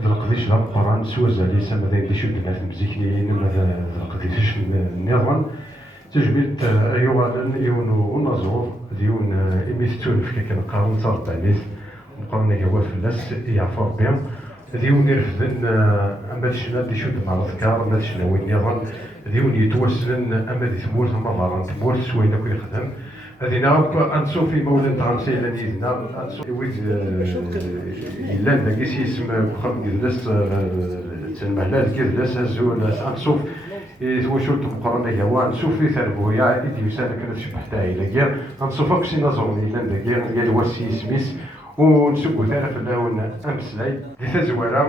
ذا القضيش لا قران سوزا لي سما ذا شو دمات مزيكنيين ما ذا القضيش النظام تجبيت ايوغالن يونو ونازور ديون ايميستون في كيكن قارن صارت عليه مقارنة جوا فلاس يعفر بهم ديون يرفدن اما ديشنا دي شو دمع الذكار اما ديشنا وين نظام ديون يتوسلن اما دي ثمورت مرة ثمورت سوينا كل يخدم هذه نعرف أنسو في مولد ترانسي لأن يدنا أنسو ويز يلان داكيس يسمى خم كذلس تنمهلال كذلس هزول أنسوف توشوت مقارنة هو أنسوف في ثربويا إدي يسالك كانت شبه تاعي لكن أنسوف أكسي نظرني لأن داكير قال وسي سميس ونسوقو ثالث اللون أمسلاي دي تزوارا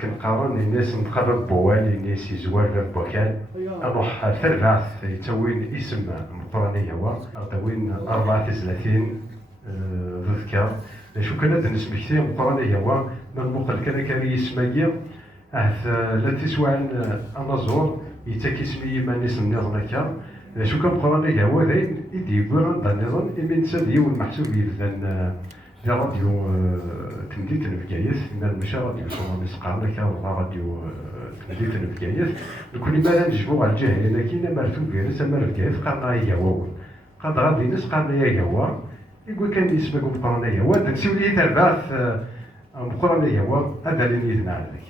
كنقارن الناس نتقرب بوالي الناس يزوار بوكال أروح ثربعث يتوين اسم مقراني هو أطوين 34 تذكر شو كانت نسمي كثير مقراني هو من مقل كان يسمى لا تسوى النظور يتاكي سمي ما نسم نظام كان شو كان مقراني هو ذين يدي يقول عن النظام إمين سادي والمحسوب يبذن يا راديو تمديت الفكايات من المشا راديو صوم مسقارنا كان راديو تمديت الفكايات لكل ما لا نجبو على الجهل لكن مرتو كيرس اما الفكايات قالنا هي هو قد غادي ناس قالنا هي هو يقول كان يسمى مقرانية هو داك سولي ترباث مقرانية هو هذا اللي نيتنا على ذاك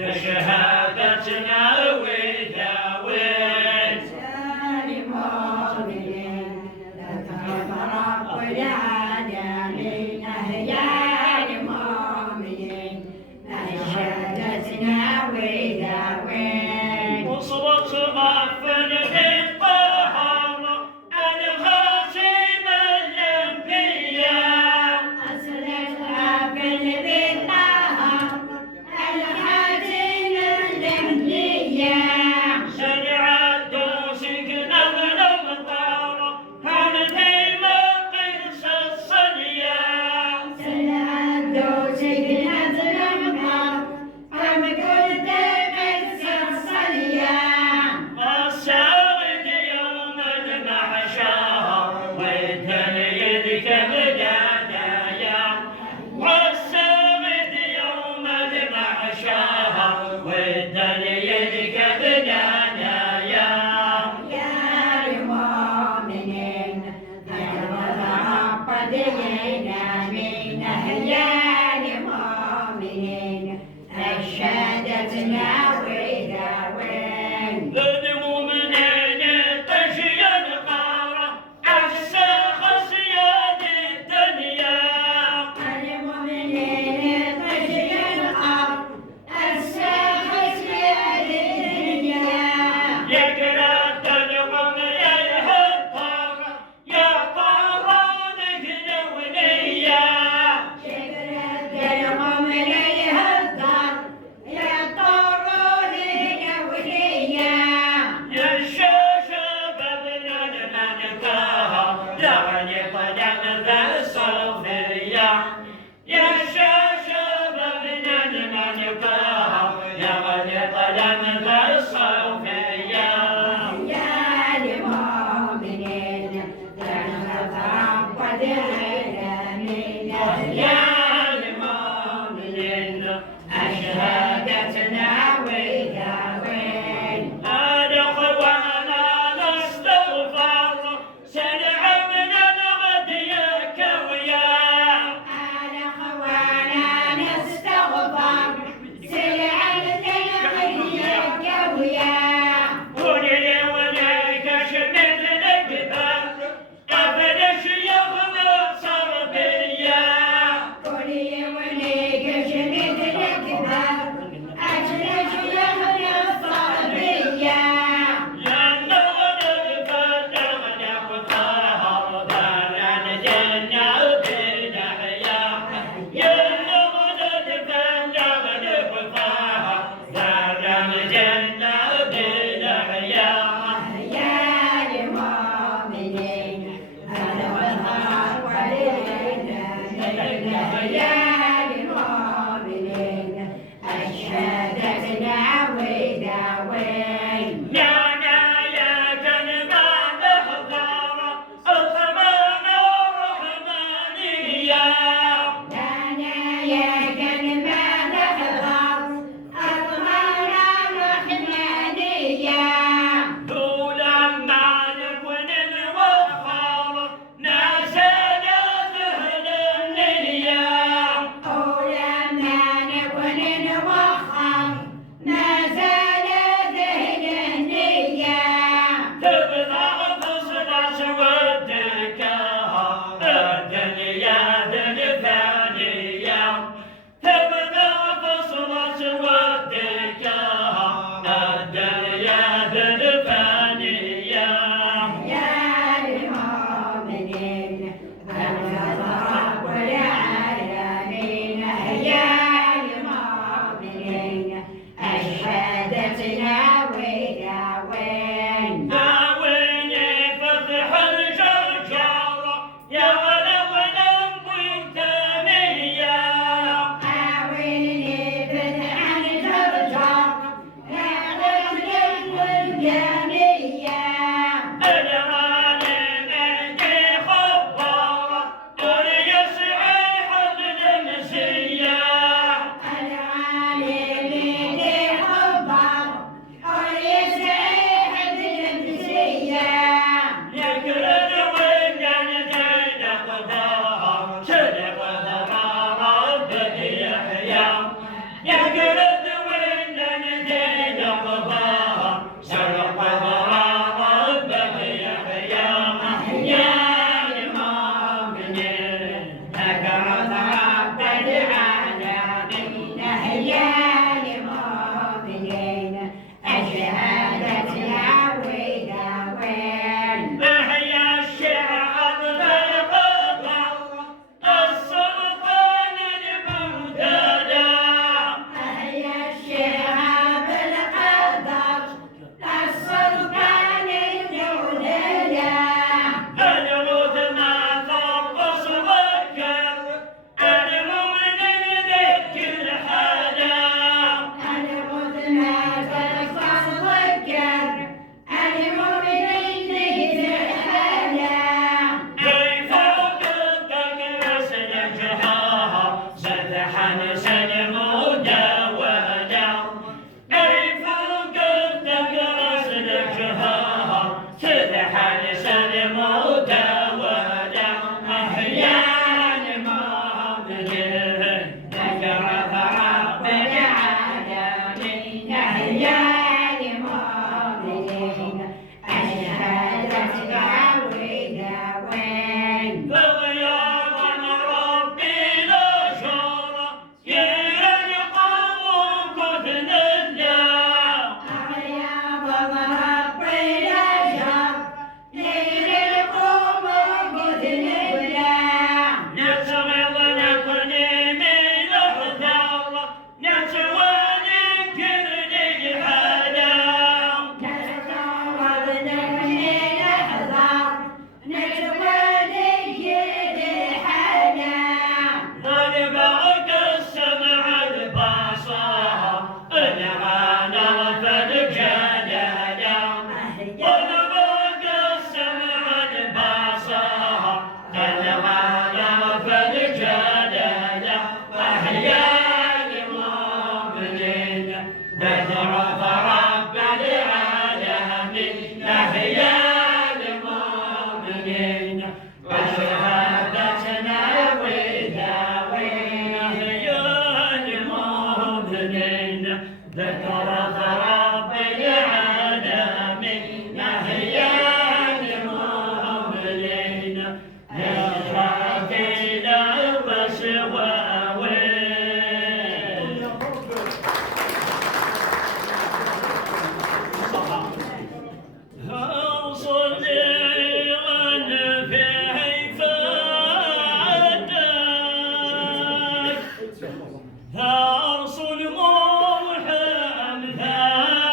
لشهادتنا وداوين المؤمنين لتفرق العالمين يا المؤمنين لشهادتنا وداوين وصوت غفل بالطهارة الغاسم الأنبياء أصلت غفل بالطهارة الحزين الأنبياء شرع الدوسك نبل مطارة هل في مقيس الصليان سلعدو سجنة الأمطار أم كنت قصة صليان الساغد يوم المحشر ويدن يدك بدايا والساغد يوم المحشر ويدن يدك بدايا يا المؤمنين فتوفى إلينا منه يا المؤمنين أشهدتنا وداوين للمؤمنين تجي القارة الساخ سياد الدنيا المؤمنين تجي الأرض الساخس الدنيا يقرأ تلقم يا الهطار يا طارون قلوليا شكرت القوم إليه الدار يا طرود الأولية يا الشاشة بابنا المنكاها يعني قدم ذا الصوفية يا الشاشة بابنا المنكاها يعني قدم ذا الصوفية يا المؤمنين تترقد العالمين يا المؤمنين أشهدتنا وداوين الأخوانا نستغفر سلع من الغد يا كويا الأخوانا نستغفر سلعة الغيب قوية ولي وليك شمت الكبر قبل شيخ نصر بيا قولي وليك شمت الكبار أجلس يهل الصبية يا نغد الفتح نقطها بارا الجنة بنحيا يا نغد الفتح نقطها بارا الجنة بنحيا يا المؤمنين الوثار وللمؤمنين يا المؤمنين أشهدتنا وداوين نانا يا كلمة نحضر الثمان الرحمانية دانا يا كلمة نحضر أطهار الرحمانية دولا مالك ونوخر نازل ذهن النية ولما نكون نوخر ما زال ذهن النية تبلغ فصلة ودكها الدنيا ثانية تبلغ فصلة ودكها الدنيا ثانية يا المؤمنين الفضاء والعالمين يا المؤمنين أشهدتنا وداوين داويني فتح الجرجارة يا ولو لم ويتامية حاولني فتح الجرجر يا رجل والجميع العالم عندي خبارة دنيا صحيح المسيح العالم لي حبارة ندعو رب العالمين نحيا المؤمنين وشهادتنا وداوينا نحيا المؤمنين ذكر رب العالمين نحيا المؤمنين نشهدنا وسواوين هرص المرحم ثاني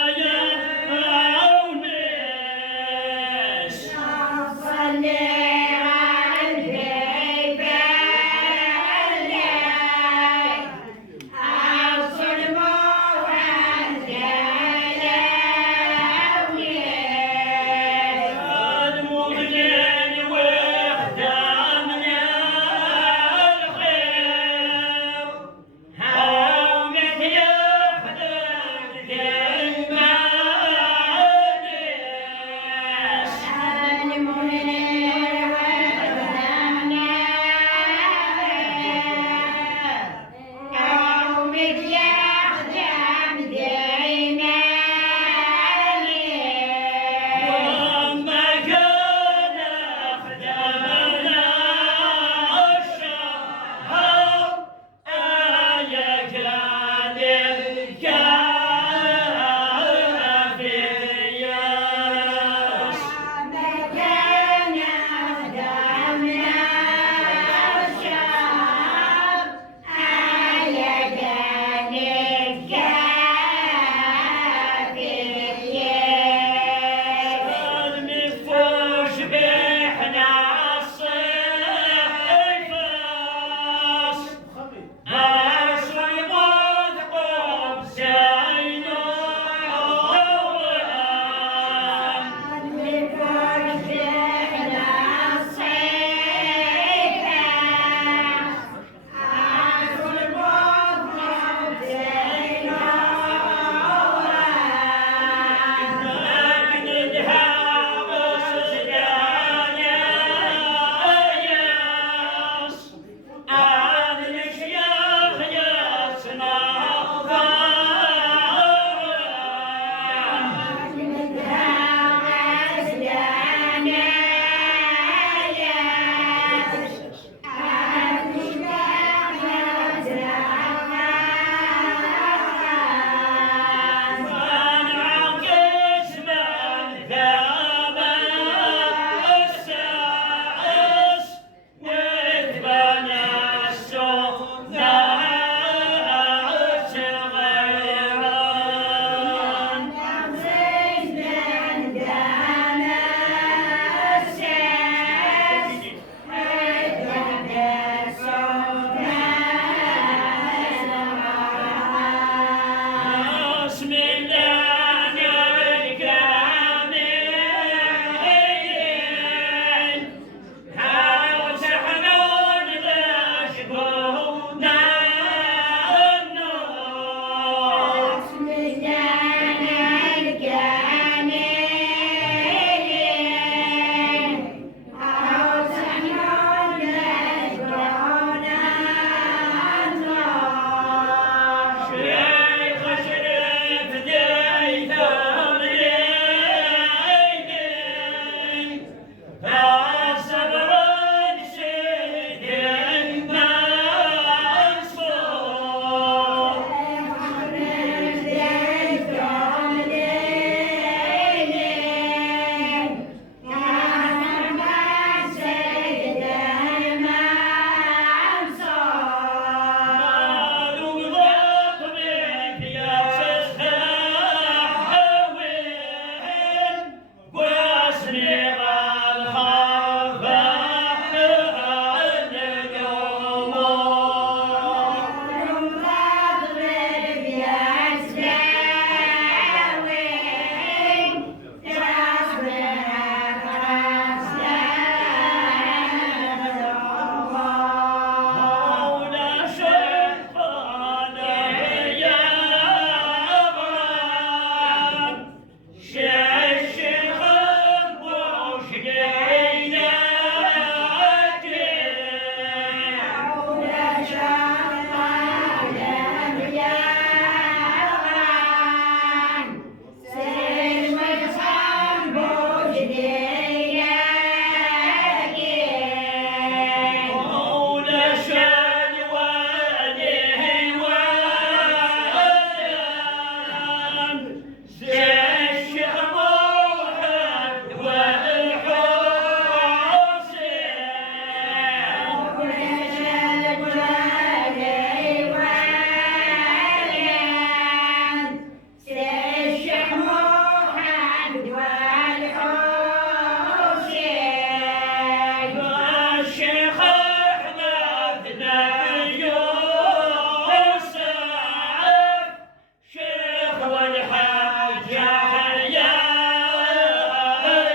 والحج حيا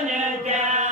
نتقدم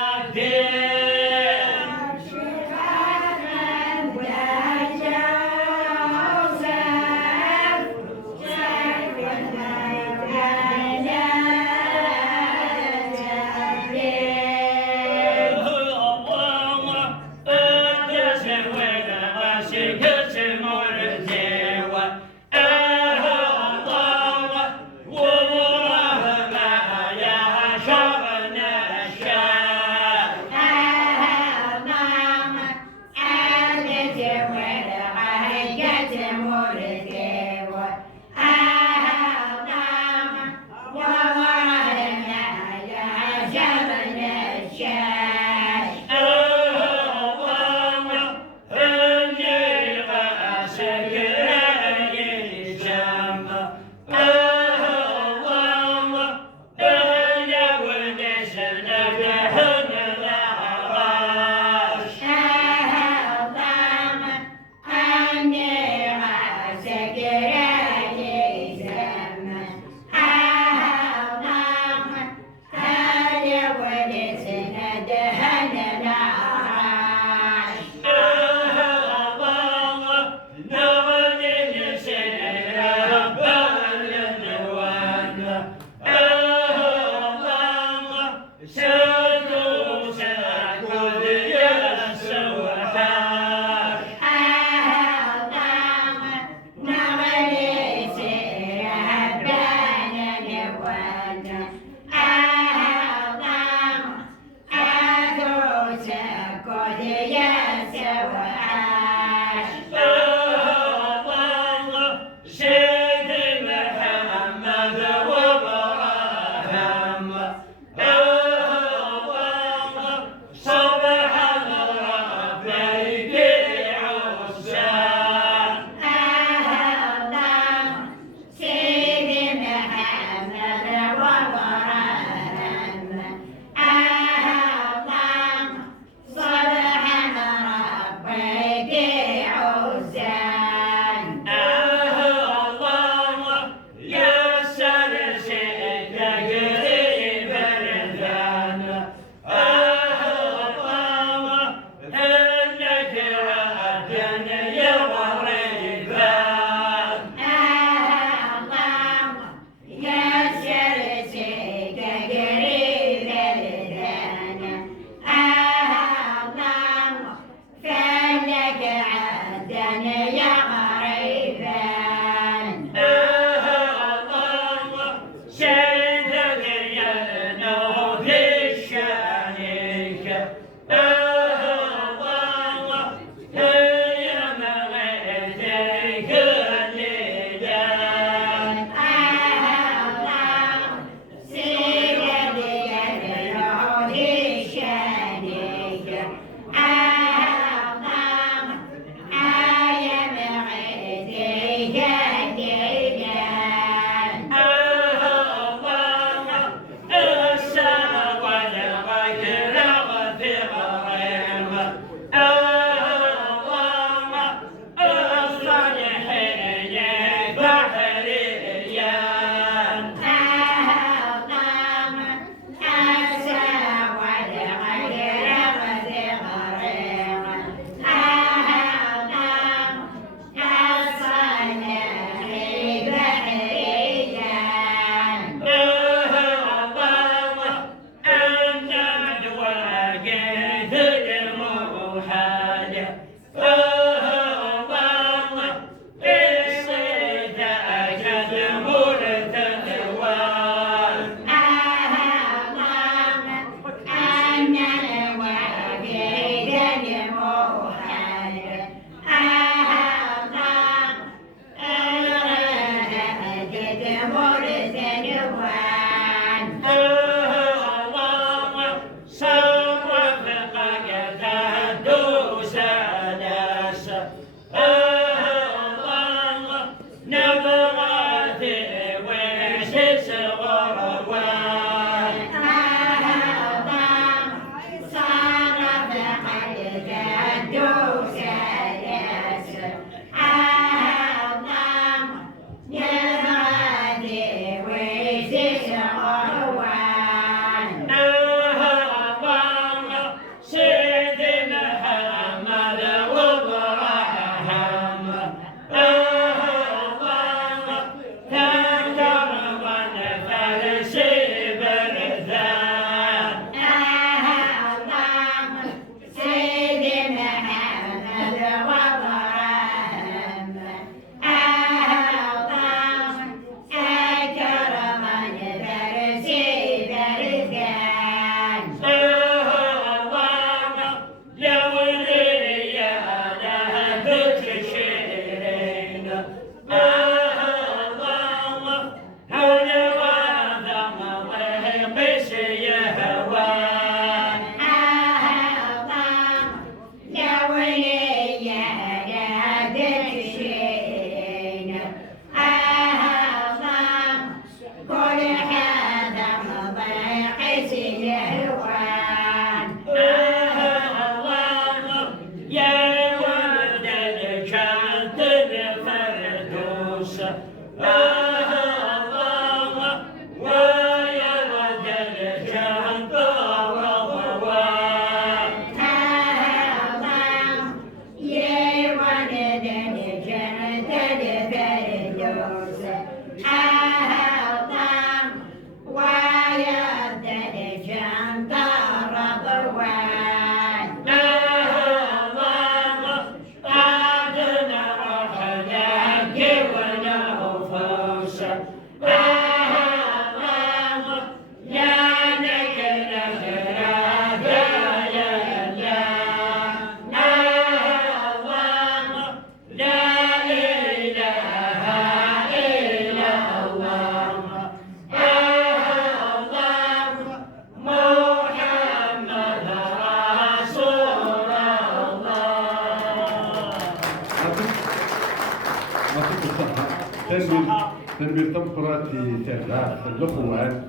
زميل تمقراتي ترجع الأخوان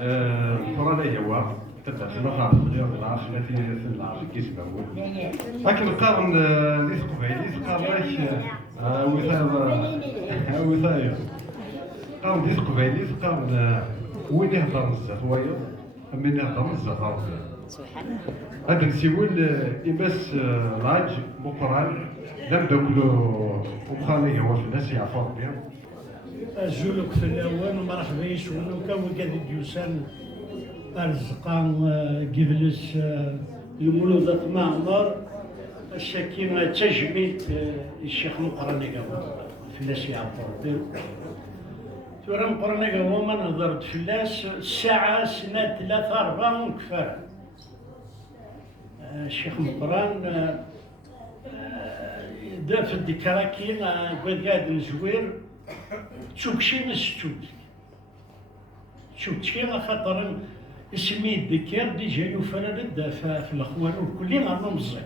القرآن هو تبع المخاط غير العاش التي العاش كيسبوا لكن قارن ليس قبيلي قارن وثايا قارن ليس قبيلي قارن وين يهضر بزاف ويا من يهضر بزاف ربي هذا نسيول إماس لاج مقران لم دوكلو ومخالي هو في الناس يعرفوا ربي أجولك في الأول مرحبا يشونك وكاد ديوسان أرزقان قبلس المولودة معمر الشكيمة تجميت الشيخ مقرني في الناس يعرفوا ربي تورا مقرني ما نهضرت في الناس الساعة سنة 3 4 ونكفر الشيخ مقران دا في الدكراكين قاعد نزوير تشوكشي تشوكشي خاطر اسمي الذكر ديجا يفرد في الاخوان كلنا نمزي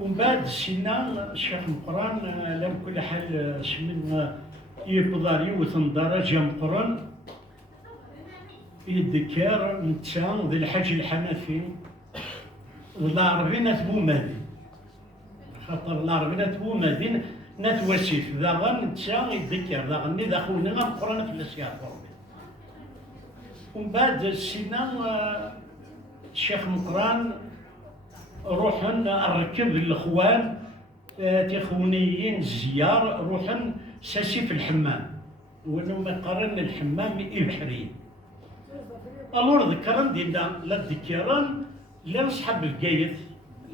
ومن بعد سينا الشيخ مقران لم كل حال شمن يبضار يوثن درجة مقران يذكر نتا ذي الحاج الحنفي العربية بومادين خاطر العربية بومادين نات وسيف ذا غن نتا يذكر ذا غني ذا خونا مقران في الاسياط ومن بعد سينا الشيخ مقران روحن نركب الاخوان تخونيين الزيار روحن ساسي في الحمام وانه ما قارن الحمام البحري الور ذكرن دينا لا ذكرن لا نصحاب القايد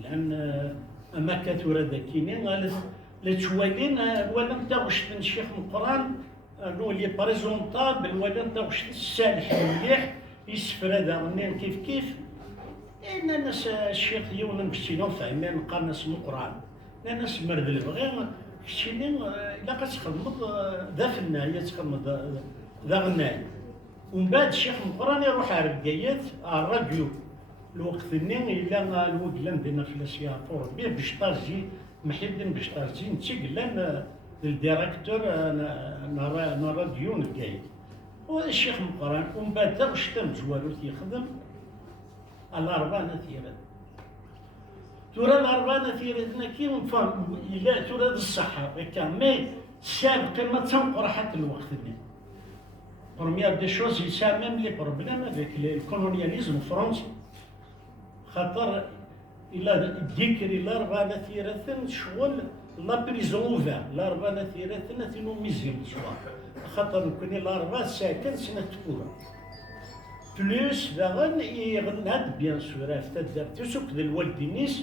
لان اما كاتورا ذاكينين لا تشوالين ولا نتاوش الشيخ مقران انه اللي بريزونطابل ولا نتاوش السالح مليح يسفر هذا منين كيف إن الناس الشيخ يونا مشتينو فاهمين قال ناس مقران الناس مرد البغي كشتينين إلا كتخدمض ذا في النهاية تخدمض ذا غناية ومن بعد الشيخ مقران يروح على الرقايات على الراديو الوقت النين إلا الوقت لندينا في السياطور بيه باش طازي محيدين باش طازي نتيق لان الديريكتور نا راديو نقايد والشيخ مقران ومن بعد دا واش تم جوالو تيخدم الأربعة نثيرة ترى الأربعة نثيرة كيف نفهم إلا ترى الصحة كمي سابقا ما تنقر حتى الوقت اللي بروميير دي شوز يسمم لي بروبليم افيك الكولونياليزم الفرنسي خاطر إلا الذكر الأربعة نثيرة شغل لا بريزون اوفير الأربعة نثيرة نثينو ميزيم شغل خاطر نكون الأربعة ساكن سنة تكورة بلوس داغن يغنى بيان سور افتاد تسوق الوالد نيس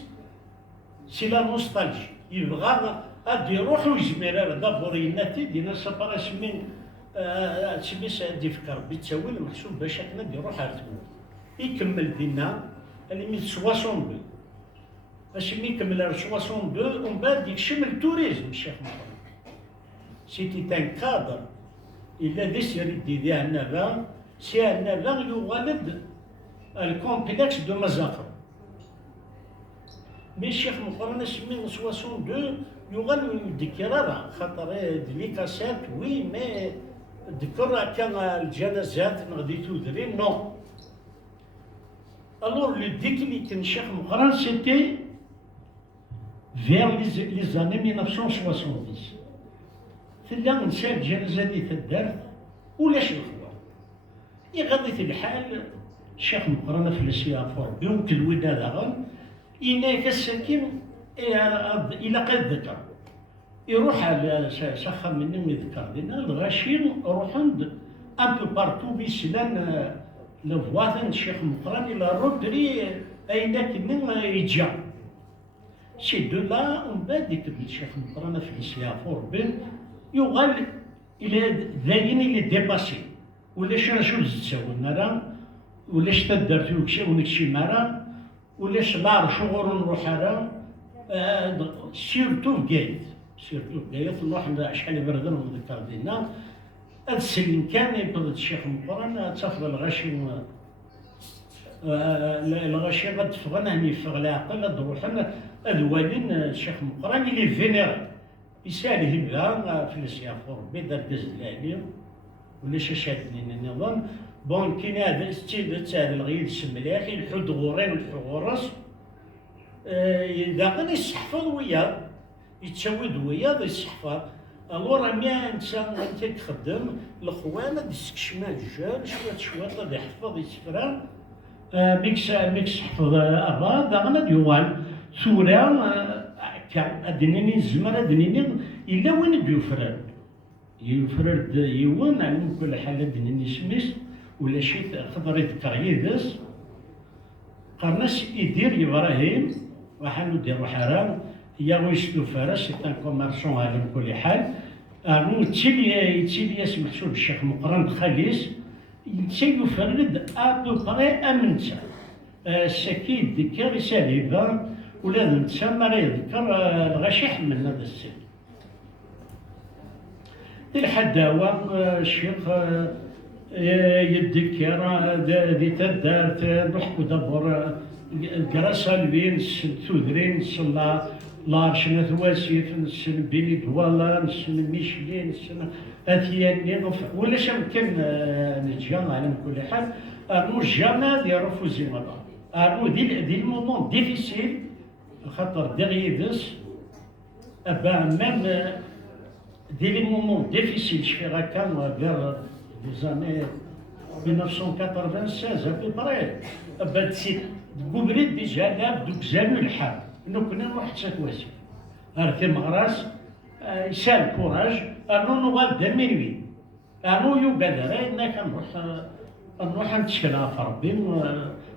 سي لا نوستالجي يبغى غادي يروح ويجمر دابور يناتي دينا ساباراش من سميس دي فكر بيتساوي المحسوب باش هكذا يروح عرفتو يكمل دينا اللي 62 باش يكمل 62 ومن بعد يكشم التوريزم الشيخ محمد سيتي تان كادر الا ديسير دي عندنا سي أن يغلب الكومبلكس دو مازافر مي الشيخ مقرن من 62 يغلب الذكرى خاطر لي كاسات وي مي ذكر كان الجنازات نغدي تودري نو الور لو ديكليك الشيخ مقرن سيتي فير لي زاني 1970 تلا نسى الجنازه دي تدار ولاش يغضي الحال الشيخ مقرن في السيافور يمكن ودا داغن إناك السكين إلى قد ذكر يروح على سخا من يذكر لنا الغاشين روحن ان بو بارتو بيسلان لفواثن الشيخ مقرن إلى رودري أيناك من يجا سي دو لا ومن بعد يكتب الشيخ مقرن في السيافور بن يغال إلى ذاين إلى ديباسي ولاش انا شو تساوي مرا ولاش تدرت وكشي ونكشي مرا ولاش نار شغل نروح راه سيرتو بقايد نروح شحال بردن ونذكر دينا هاد السلم كان يبدا الشيخ مقرن تاخذ الغاشي الغاشي غاد فغنا يفغ العقل هاد روحنا هاد والين الشيخ مقرن اللي فينيري يساله هبدا في السيافور بيدار دزلالي ولا شاشاتني النظام بون كاين هذا ستيل تاع الغيد السملاح الحد غورين والحغورس داخل يستحفظ وياه يتسود وياه يستحفظ الورا ميا انت تخدم الاخوان يستكشما الجال شويه غادي يحفظ يسفران ميكس حفظ الرا داغنا ديوان سورة كان أدنيني الزمر أدنيني إلا وين ديوفرد يفرد يوان على كل حال أدنيني سميس ولا شي خضر يذكر يدس قرناس يدير إبراهيم وحنو ديرو حرام يا ويشتو فرس سيتان كومارسون على كل حال أنو تيلي اسم محسوب الشيخ مقرن خليس يفرد أبو بري أمنتا السكيد ذكر رسالة ولا نتسا ما يذكر الغاشي حمل هذا السن الحداوة الشيخ يذكر ذي تدارت نروح ودبر الكراسة البين ثودرين صلى لارشنا ثواسيف نسن بيني دوالا نسن ميشلين نسن اثيانين ولا شمكن نتجا على كل حال انو جاما ديالو فوزي مرة انو دي المومون ديفيسيل خاطر ديغيدس ابا ميم دي لي مومون ديفيسيل شفيغا كان غير دي زاني 1996 ابي بري ابا تسيت كوبريت ديجا لاب دوك زانو الحال انو كنا نروح حتى تواسي ارتي مغراس يسال كوراج انو نوال دمينوي انو يوغادر انا كنروح نتشكل في ربي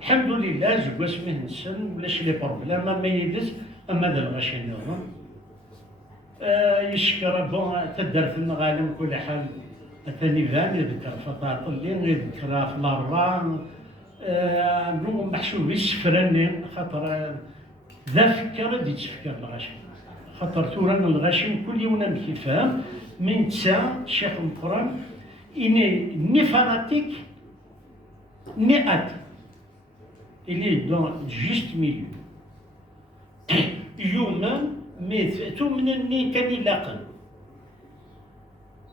الحمد لله زواج فيه نسن ولاش لي بروبليم ما يدز اما هذا الغاشي نظام يشكر بون تدرت المغالم كل حال ثاني فان يذكر فطاط اللي يذكر في الاربعه نو محسوب يسفرني خاطر ذا فكر دي تفكر الغاشي خاطر تورا الغاشي كل يوم كيفهم من تسا الشيخ مقرن ني فاناتيك ني ات il est dans le juste milieu. يوما تؤمنني كان يلاقن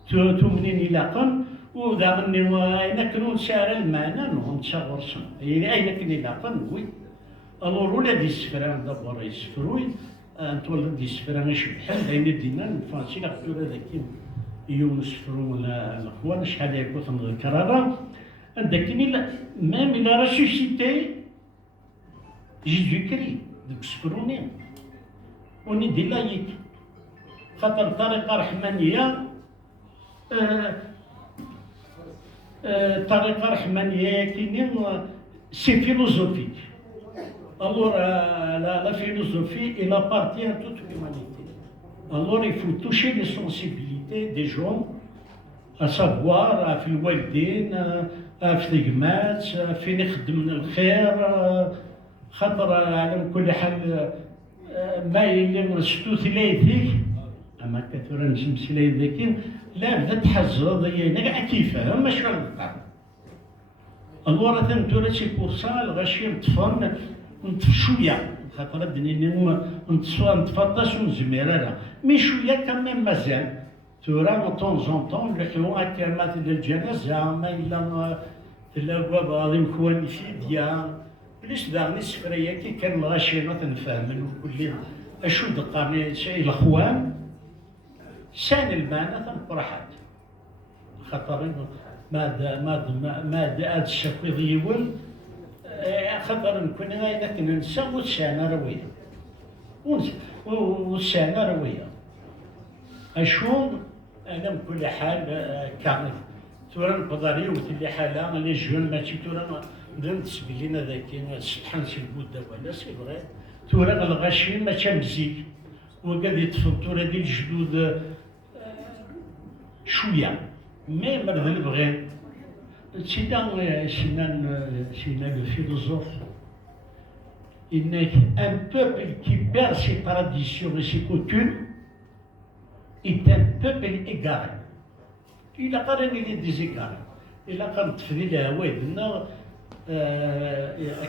تؤمنني يلاقن وداغني اين كانوا نسال المعنى نهم تشغرسن اين كان يلاقن وي الور ولاد يسفران دابا يسفروي نتولد يسفران شبحال اين دينا نفانسي لقيت هذاك يوم يسفرون الاخوان شحال يكون نذكر هذا عندك ميم الى ريسوسيتي جيزو كري دوك سفروني وني دي لايك خاطر طريقة رحمانية طريقة رحمانية كاينين سي فيلوزوفيك الور لا فيلوزوفي il appartient à toute l'humanité alors il faut toucher les sensibilités des gens à savoir في الوالدين في الجماعات فين يخدم الخير خاطر على كل حال ما يلي شتو ثلاثيك اما كثر نجم ثلاثيك لا بدا تحزر ضينا كاع كيفاه ما شغل الطعم الورا ثمتو سي بور سا الغاشي نطفن نطف شويه خاطر الدنيا نتفطس ونزمير مي شويه كمان مازال تورا طون زون طون نحيو هكا مثل الجنازه ما الا تلاقوا بعضهم خواني سيديا بليش داغني السفريه كي كان الغاشي مثلا نفهمن وكل اشو دقاني شي الاخوان سان المعنى تنفرحات خاطر ما هاد الشكوى ديول خاطر نكون انا كننسى والسانه رويه والسانه رويه اشو انا بكل حال كان تورا نقدر وتلي حاله لي جون ماشي تورا نسبي لنا ذاك سبحان سي البودا ولا سي فري تورا الغاشي ما مزيك وقاعد يطفل تورا ديال الجدود شويه مي مرض البغي سينا لو philosophe il n'est qu'un peuple qui perd ses traditions et ses coutumes est un peuple égaré. Il a pas des déségarés. Il a quand تفضيل هوايدنا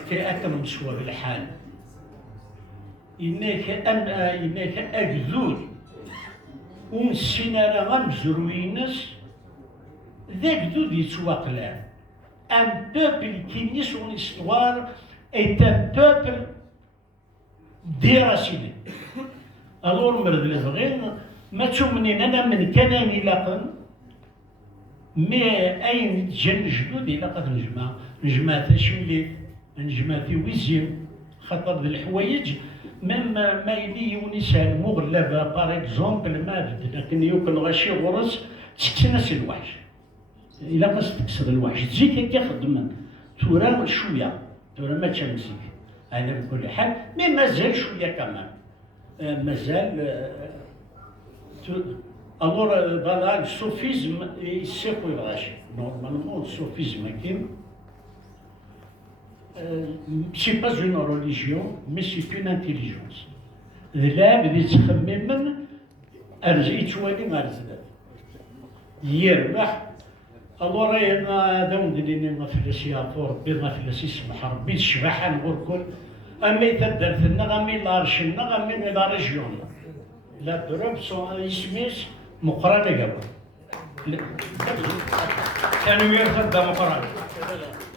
كأكم مسوى بالحال. إنك أجذور ونسينا راه غمزروينس ذاك دود يتواقلان. Un peuple qui nie son histoire est un peuple déraciné. Alors مرد الفغين ما تشوفني انا من كان يلاقن مي اين جن جدود يلاقى نجمع تشملي نجمع في ويزيم خاطر الحوايج ميم ما يلي يونسان مغلبه باغ اكزومبل ما بدنا كن يوكل غاشي غرس تكنس الوحش الا باش تكسر الوحش تجيك كي خدم تورا شويه تورا ما تشمسك على كل حال مي مازال شويه كمان مازال alors voilà le sophisme c'est quoi غاشي normalement le sophisme كاين c'est pas une religion mais c'est une intelligence لا بدي تخمم ارجع توالي مارزلات يربح الله راهي هذا ودليني ما فلاش يافور ربي ما فلاش يسمح ربي الشبحه نقول كل امي تدرتنا غامي لارشنا غامي لا ريجيون لا بروب سون اسميس مقرانه قبل كانوا يرفض مقرانه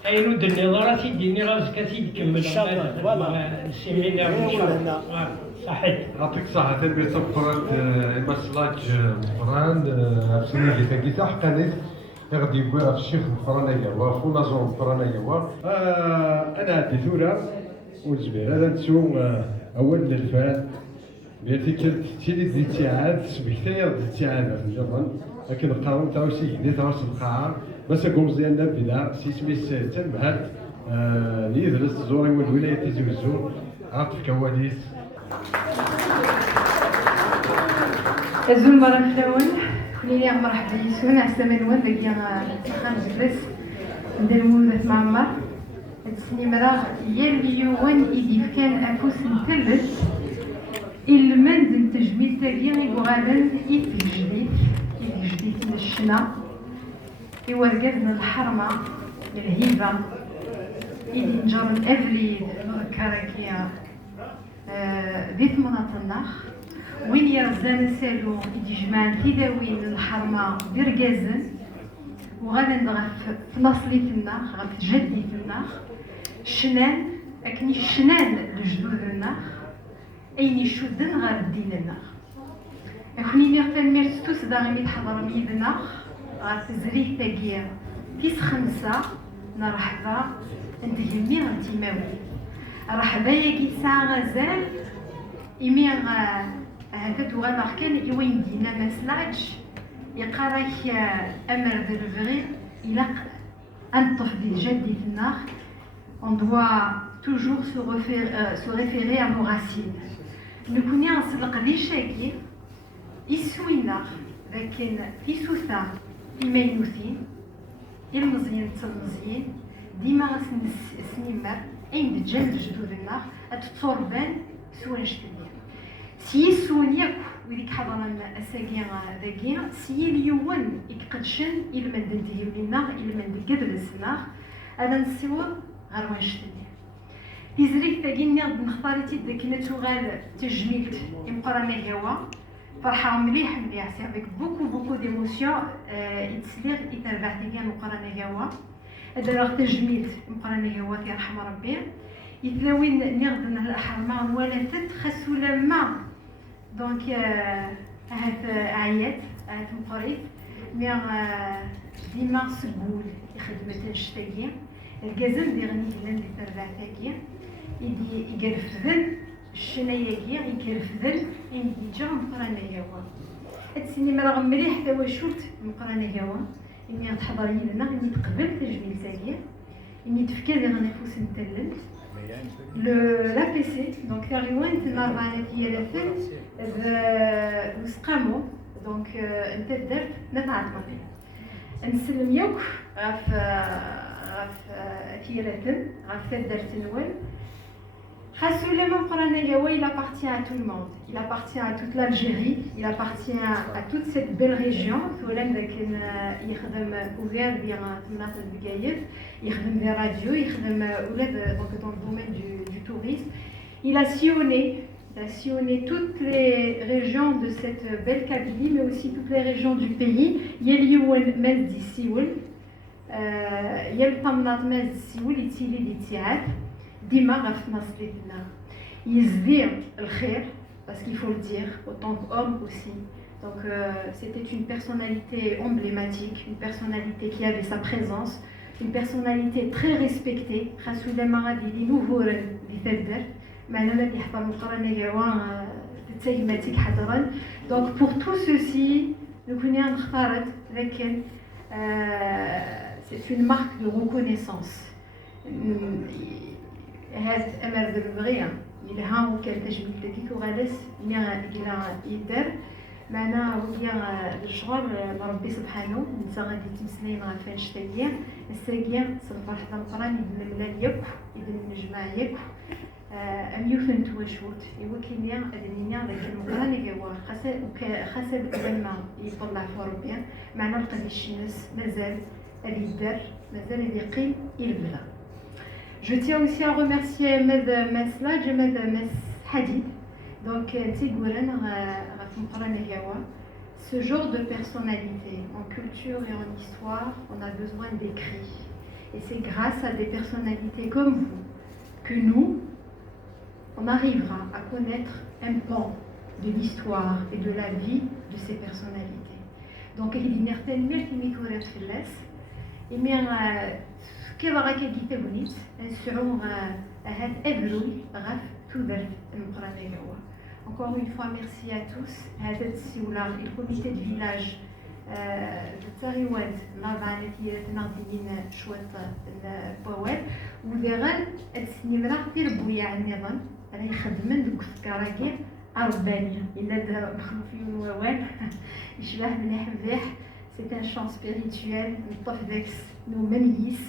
اي نود النظارات يديني راسك تكمل ان شاء الله فوالا السيمينار ان شاء الله صحيح يعطيك الصحة تنبيه تبقرات مسلاج مقران أفسني اللي تنقيتا حقانيت غادي يقول في الشيخ مقران يوا فونا زون مقران يوا انا عندي ثوره والزبير هذا نسو اول الفات بيتي كنت تيلي دي تيعاد سبكتير دي تيعاد في الجرن لكن القانون تاعو سيدي تاع راس القاعه بس كوم زينا بلا سيسميس تنبهت اللي يدرس زوري والولايه تيزي الزور عاطف كواليس الزول مرة فلاون خليني مرحبا بيسون عسلامة نوال باقي خارج بس ندير مولودة معمر هاد السنين مرة يالي يوان إيدي كان أفوس نتلت المند التجميل تاقي غادا يتجديد من الشنا إوا رقدنا الحرمة الهيبة إيدي نجار الأفليد كراكيا ذي ثمنة النخ وين يرزان سالو يدي جمعان تيداوين الحرمة برقازن وغادا نغف في نصليت النخ غف جديت النخ شنان أكني الشنان لجدود النخ أين يشدن غير الدين النخ أخني نغتان ميرستوس داغي يتحضر ميد النخ غف زريك تاقيا تيس خمسة نرحبا ندهمي غنتيماوي رحبا ياكي ساعة غزال إمي هكا توغا كان وين دينا مسلاج يقراك أمر بالفغي إلا أنطف بجدي في النار on doit toujours se référer à nos racines نكوني نسلق ذي شاكي يسوينا لكن يسوثا إماينوثين المزيان تالمزيان ديما سنيمر أين تجال جدود النار أتتصوربان سوان شتدير سي سونياك ويديك حضرنا أساقيا ذاكيا سي اليوان يقدشن إلما ندنتهي لنا إلما ندقدر السنار أنا نسيور غير وان شتدير تيزريك تاقي نختاريتي داكينا تغال تجميلت يمقرانا هوا فرحة مليح سي افيك بوكو ديموسيون يتسليغ يتربع تاقيا مقرانا هوا هذا راه تجميلت مقرانا هوا يرحم ربي يتلاوين نغدن الحرمان ولا تتخسو لما دونك هات عيات هات مقريت مي ديما سبول يخدمت الشتايا الكازم ديغني لان دي تربع تاكيا يدي يقرفذن الشناياكيا يقرفذن يمدي جا مقرانا هوا هاد السينما راه مليح توا شوت مقرانا هوا إني تحضري لنا إني تقبل تجميل تاعي إني تفكر ديال نفوس نتلل لا بي سي دونك تاغيوان تنرفع على كيالافن وسقامو دونك انت درت نتعاطى نسلم يوك غاف كيالاتن غاف درت نوال il appartient à tout le monde. Il appartient à toute l'Algérie, il appartient à toute cette belle région. Il des radios, dans le domaine du tourisme. Il a sillonné sillonné toutes les régions de cette belle Kabylie, mais aussi toutes les régions du pays. Yeliouel Mezdi Sioul, Yel Tamnat Mezdi Sioul, Itili Ditiad, Dima Raf Nasdetna. Yizdir el Khair, parce qu'il faut le dire, autant qu'homme aussi. Donc c'était une personnalité emblématique, une personnalité qui avait sa présence, une personnalité très respectée. Donc pour tout ceci, c'est une marque de reconnaissance. معنا ويا الشغل ربي سبحانه نسا غادي تمسنين غافين شتايا الساقيا صنفر حدا القران يدن الملال ياك يدن النجمع ياك ام يوفن توشوت يوكينيا ادنيا ذاك المقران يوا خاصه بالما يطلع في ربي معنا القدي الشمس مازال غادي يدار مازال غادي يقيم يلبلا. Je tiens aussi à remercier Med Meslaj et Med Mes Hadid. Donc, ce genre de personnalité, en culture et en histoire, on a besoin d'écrits. Et c'est grâce à des personnalités comme vous que nous, on arrivera à connaître un pan de l'histoire et de la vie de ces personnalités. Donc, il y a une Encore une fois, merci à tous. Le comité de village de Tariouad, وديران السنمرة تربويا النظام راه يخدمن دوك الكراكير أربانية إلا دا مخلوفين ووان يشبه مليح مليح. C'est un chant spirituel, نطفدكس نومنيس.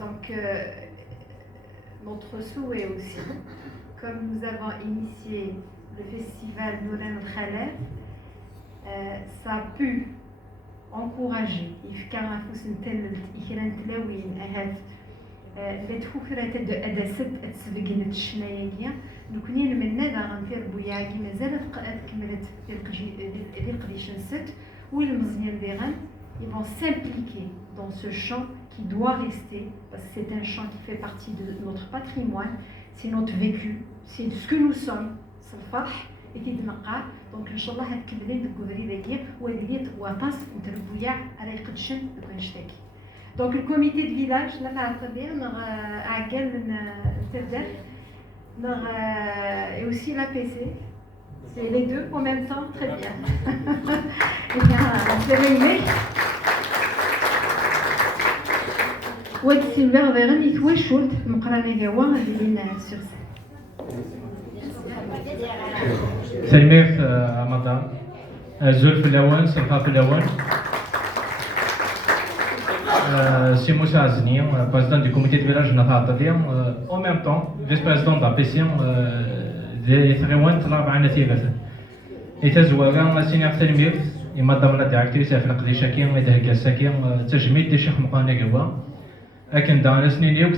Donc notre souhait aussi, comme nous avons initié le festival Nouran al-Khalaf, ça a pu encourager يفكر نفوس نتلت إكران تلاوين أهات لتفكر تد أدست أتسبقين الشنايا نكوني من نذا غنفير بوياكي مازال كملت ديال قديش نست والمزيان ديغان ils vont s'impliquer dans ce chant qui doit rester parce que c'est un chant qui fait partie de notre patrimoine, c'est notre vécu, c'est ce que nous sommes, c'est le farh et qui دنقا دونك ان شاء الله هتكملين الكبري داكيا وديت وطاس نتربويا على يقدشن كنشتاكي. دونك الكوميتي دو فيلاج لا تعرف بيان نغ عقل نتبدا نغ et aussi la PC. C'est les deux en même temps, très bien. Eh bien, c'est réglé. وهاد السيمبر غير يتوشولت المقرانه ديالو غاديين سور سين. سلميت رمضان زول في الاول صفا في الاول سي موسى عزني بريزيدون دو كوميتي دو فيلاج نتاع اليوم او ميم طون فيس بريزيدون دا بيسيون دي ثروان طلع معنا ثلاثه يتزوجا سينيور تلميذ يمضم لا ديريكتريس في القديشه كيم يدهك الساكيم تجميد دي شيخ مقاني قوا لكن دانا سنين يوك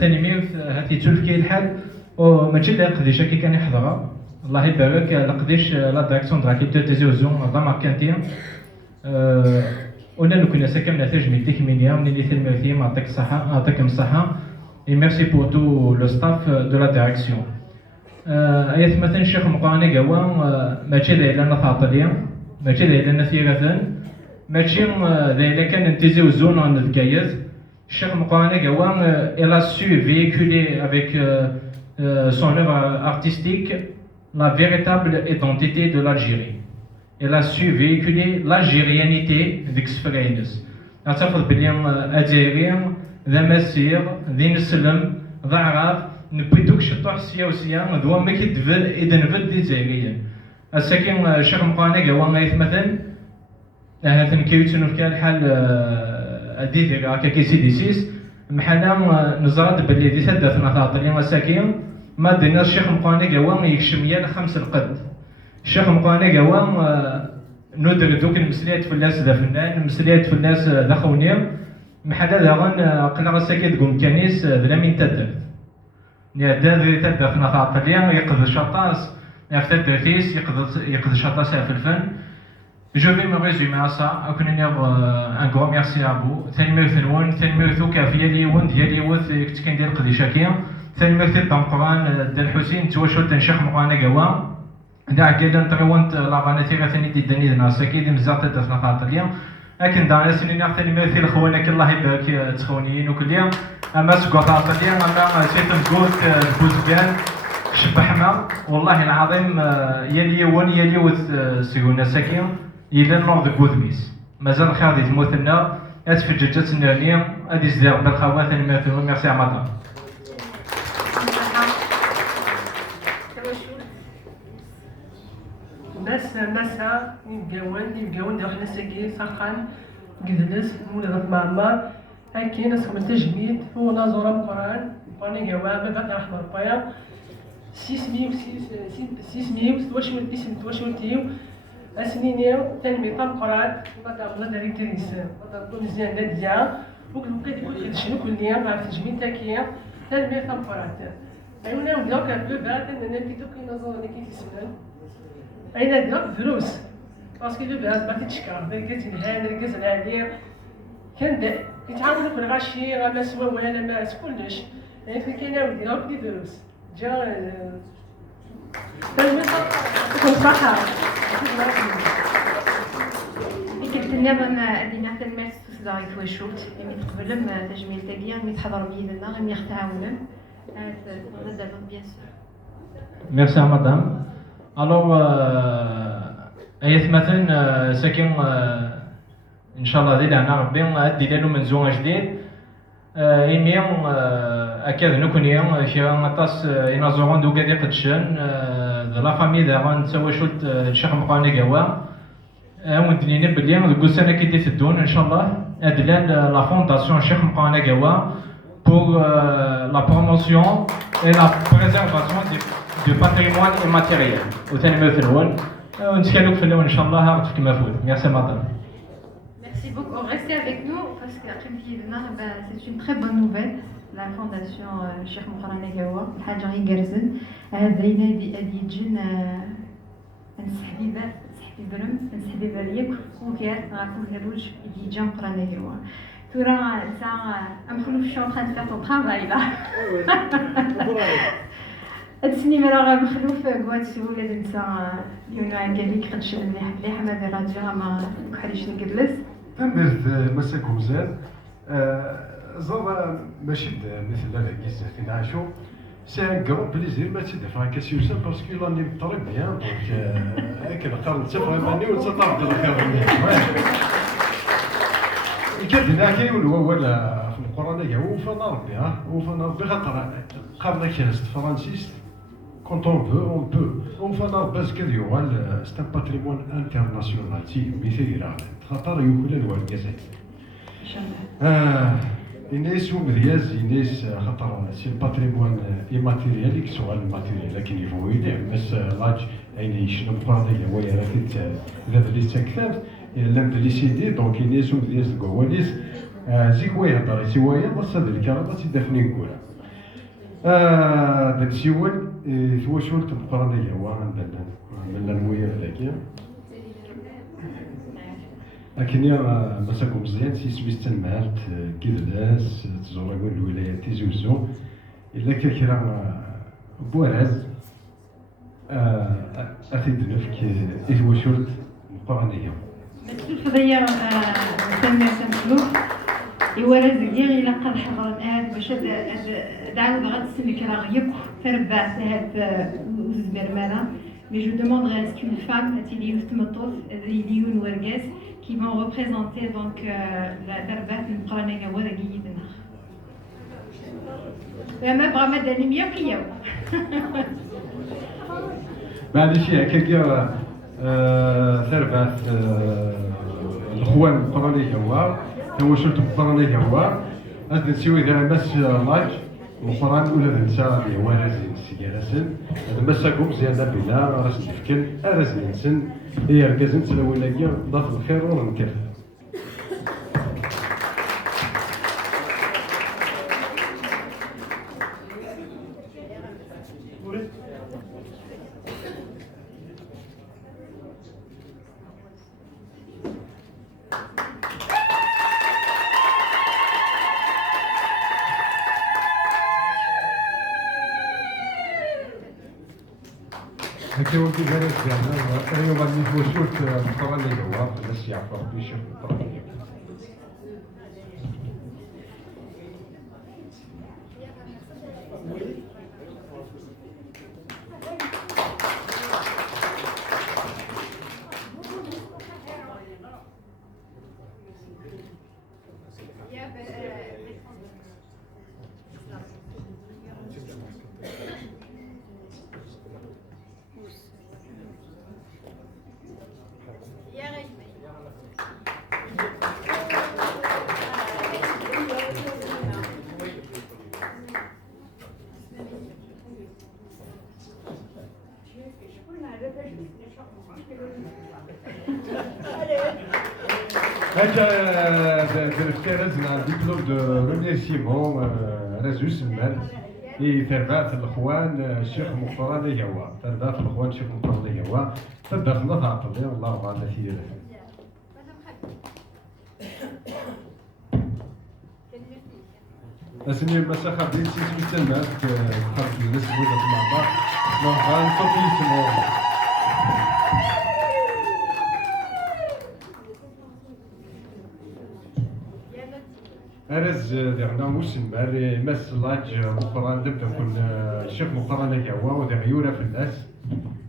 ثاني ميرث هاتي تولف كي الحال وماشي لا قديشه كي كان يحضرها الله يبارك لقديش لا ديريكسيون دو لاكيبيتال دي زوزون لا ماركانتيا ولا كنا ساكن تجميد تكمينيا منين ثلميرثي يعطيك الصحه يعطيكم الصحه et merci pour tout le staff de la direction. ايات مثلا الشيخ مقاني قوا ماشي داير لنا ثاطليا ماشي داير لنا ثيغاثن ماشي داير كان نتيزيو زون عند الكايز الشيخ مقاني قوا il a su véhiculer avec son œuvre artistique la véritable identité de l'Algérie. Il a su véhiculer l'algérianité d'Exfraïnus. أعتقد بلي الجزائريين ذا مسير ذي نسلم ذا عراف نبيدوك شطوح السياسية ذو ما كيدفل إذا نفد دي الجزائريين. الساكن الشيخ مقاني قوا غايث مثلا هاثن كيوتسنو في الحال أديثي هكا كيسيديسيس محنا نزرد بلي ذي ثدثنا ثاطلين الساكن ما دينا الشيخ مقاني قوا يكشم يانا 5 القد. الشيخ مقاني قوا ندر دوك المسليات في الناس ذا فنان المسليات في الناس ذا خونيم محدا ذا غن قلنا الساكن تقوم كنيس ذا من تدرت. دادري تدفنا تعطليا يقضي شطاس يفتد درتيس يقضي شطاس في الفن. Je vais me résumer à ça. Un grand merci à vous. ثاني مرثنون ثاني مرثو كافية ليون ديالي وث كتكين ديال قضي شاكية. ثاني مرثي القرآن ديال الحسين تواشل تنشيخ مقانا قوا. دا كيدا نطريونت لاغانا تيغا ثاني دي داني دناساكي دي مزاق تدفنا تعطليا. لكن دانا سنين ثاني مرثي الخوانك الله يبارك تخونيين وكليا. أما سكوت تعطليا أما سيتم قوت بوزبيان شبحنا والله العظيم يلي ون يلي وث سيغونا ساكية. إلى النور دو كوذميس مازال خير دي تموتنا أتفججت النانية أدي زدير بالخوات الماثلون ميرسي عمادا مسا يبقاون داخل الساكين ساقان قدلس مولد معمر أكين اسم التجميد هو نازورا القرآن باني قوام بدأت أحمر بايا 600 تواشول تيو أسنينيو تنمي طنقرات بدا بلا داريكتريس بدا بلا مزيان نادية وكل بقيت كل شنو كل يوم مع تجميل تاكية تنمي طنقرات أيونا وبداو كبابات أننا بديتو كي نظر لكي تسمن أين داك دروس باسكو بابات ما تتشكر دركات الهان دركات العادية كان يتعاونوا في الغاشي ما سوا ولا ما كلش يعني كاين عاودي راك دروس جا تنمي صحة كنتنا دينا حتى الماس تسداري تواشوت يعني تقبل تجميل تاقيا مي تحضر بيدنا غير يختعاونا غدا بيان سور. ميرسي مدام. الوغ ايث مثلا ساكن ان شاء الله ديال انا ربي ادي لانه منزوع جديد إني أكاد نكوني شي غنطاس ينازورون دوكا دي قدشان لا فامي دابا نسوا شوت الشيخ مقاني قوا ودنيني بلي دوك السنه كي تدون ان شاء الله ادلان لا فونداسيون الشيخ مقاني قوا pour la promotion et la préservation du patrimoine immatériel وثاني مثلون ونتكلم في الاول ان شاء الله هاخذ كما فوت. ميرسي مدام. Merci beaucoup. Restez avec nous parce que c'est une très bonne nouvelle. La fondation Cheikh Moukran Negawa, الحاجة غير جرزن. هذا ينادي أدي جن نسحبي برم نسحبي بريك وكير غاكم هروج يجي جم مقران نجوا. ترى ساعة أم خلوف شو train de faire ton travail là. السني مرا مخلوف قوات سهولة نسا يونا قاليك خدش اللي حمد راديو ما كحريش نجلس. تمرت مساكم زاد زرا ماشي مثل هذا كيس نعيشو سي ان كرون بليزير ما تدفع كاسيوسا باسكو راني طريق بيان دونك هكا قرن تفهم ماني وتطرد الخير كدنا كاين هو في القران هو فانا ربي وفانا ربي خاطر قرنا كاست فرانسيس quand on peut on فانا بس كذا يوال c'est un patrimoine international تي مثير خاطر يوكل الوالد جزائر إنيس ومذياز إنيس خاطر سي الباتريمون إيماتيريال سواء الماتيريال لكن يفويد بس لاج يعني شنو بقاضي هو يراكت هذا اللي تكتب لم اللي سيدي دونك إنيس ومذياز الكواليس زيك ويهضر سوايا بس هذا الكلام تدفني نقول داك سيوال ثواشول تبقرانية هو من المويه ذاك لكن يا مساكم مزيان سي سميت تنمارت كيدلاس تزور الولايات تيزوزو الا كرا بوراز اثيد نفك ثواشول القرانيه مسلوف هذايا سمي مسلوف يورز ديال إلا قد حضرت هاد باش دعاود غتسلك راه غيك تربع هاد وزبر مالا mais je demanderai à ce qu'une femme Atiliou Tmotof Atiliou Nouergues qui vont représenter donc la Darbat Mqranaga wala guidna وما بغا مدني مياقيا بعد شي هكاك ثربات الاخوان القرانيه هو شرط القرانيه هو هذا نسوي اذا مس لايك القران ولا ننسى هو لازم سيجالسن هذا مساكم زياده بلا راس نفكن راس ننسن هي ركزن تلولاكيا ضاف الخير ونكف هكا ولدي جالس ديالنا ايوا غادي نتوشوت القران اللي هو باش يعرف ربي يشوف القران اللي هو. هكا درت مع ديبلوم دو ريميرسيمون رازو سمان تربات الاخوان الشيخ مختار اللي هو تربات الاخوان الشيخ مختار اللي هو تدخلنا تعطي الله غالب فيه. اسمي مساخه بين سيسمي تمات خرج الناس بوزات مع بعض مرحبا صوتي يسمعوا أرز دعنا مسمار مسلاج مقران دبدا كل الشيخ مقران هو ودعيونا في الناس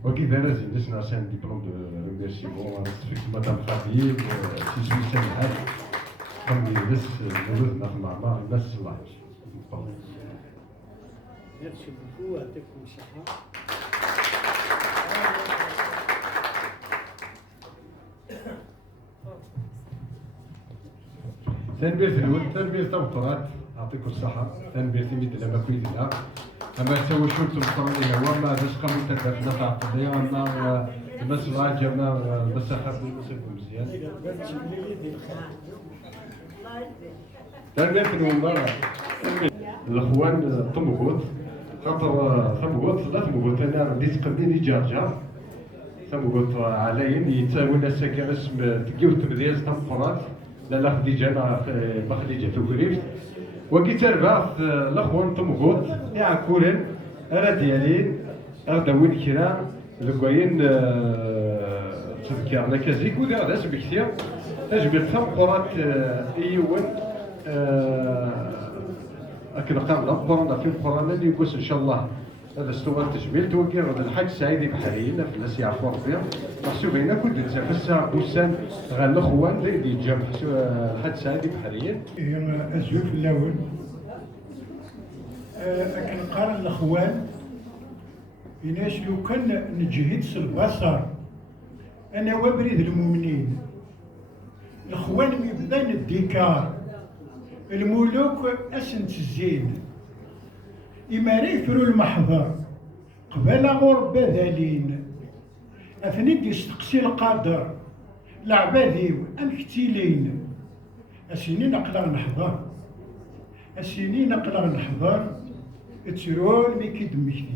وكذا رز الناس ناسان ديبلوم دو ريميرسيمون سفيك مدام خبيب سيسمي سمعات خمي بس نرد نخمع مع مسلاج. ميرسي بوكو يعطيكم الصحة. تنبيه الأول تنبيه الدكتورات يعطيكم الصحة تنبيه تميد لما كويدنا أما تسوي شو تمطرني هو ما باش قاموا تدافنا تاع الطبيعة أما المسلاج أما المساحات المسلكم مزيان. تنبيه الأول الأخوان طمغوت خاطر ثمغوت لا ثمغوت أنا رديت قبليني جارجار ثمغوت عليهم يتساوون السكن اسم تقيو تبديز تمقرات لا خديجه انا بخديجه توكريفت وكي تربع الاخوان طمغوت يعكورن انا ديالين اردوين كرا لكوين تذكرنا كازيك ودا داس بكثير اجبر تمقرات ايون اكن قامنا بقرانا في القران اللي يقول ان شاء الله هذا استوى التجميل توكل غدا الحاج سعيد بحريين في الناس يعرفوا ربي محسوبين كنت نتنفس بوسان غير الاخوان اللي يتجمع الحاج سعيد بحريين. الزوج الاول كان قارن الاخوان الناس لو كان نجهد البصر انا وبريد المؤمنين الاخوان يبدان الديكار الملوك اسنت الزين إما يفروا المحضر قبل غرب ذالين أثنيد يستقسي القدر العباديو أمكتيلين السنين أقلغ نحضر السنين أقلغ نحضر تسرون ميكي دمشتي.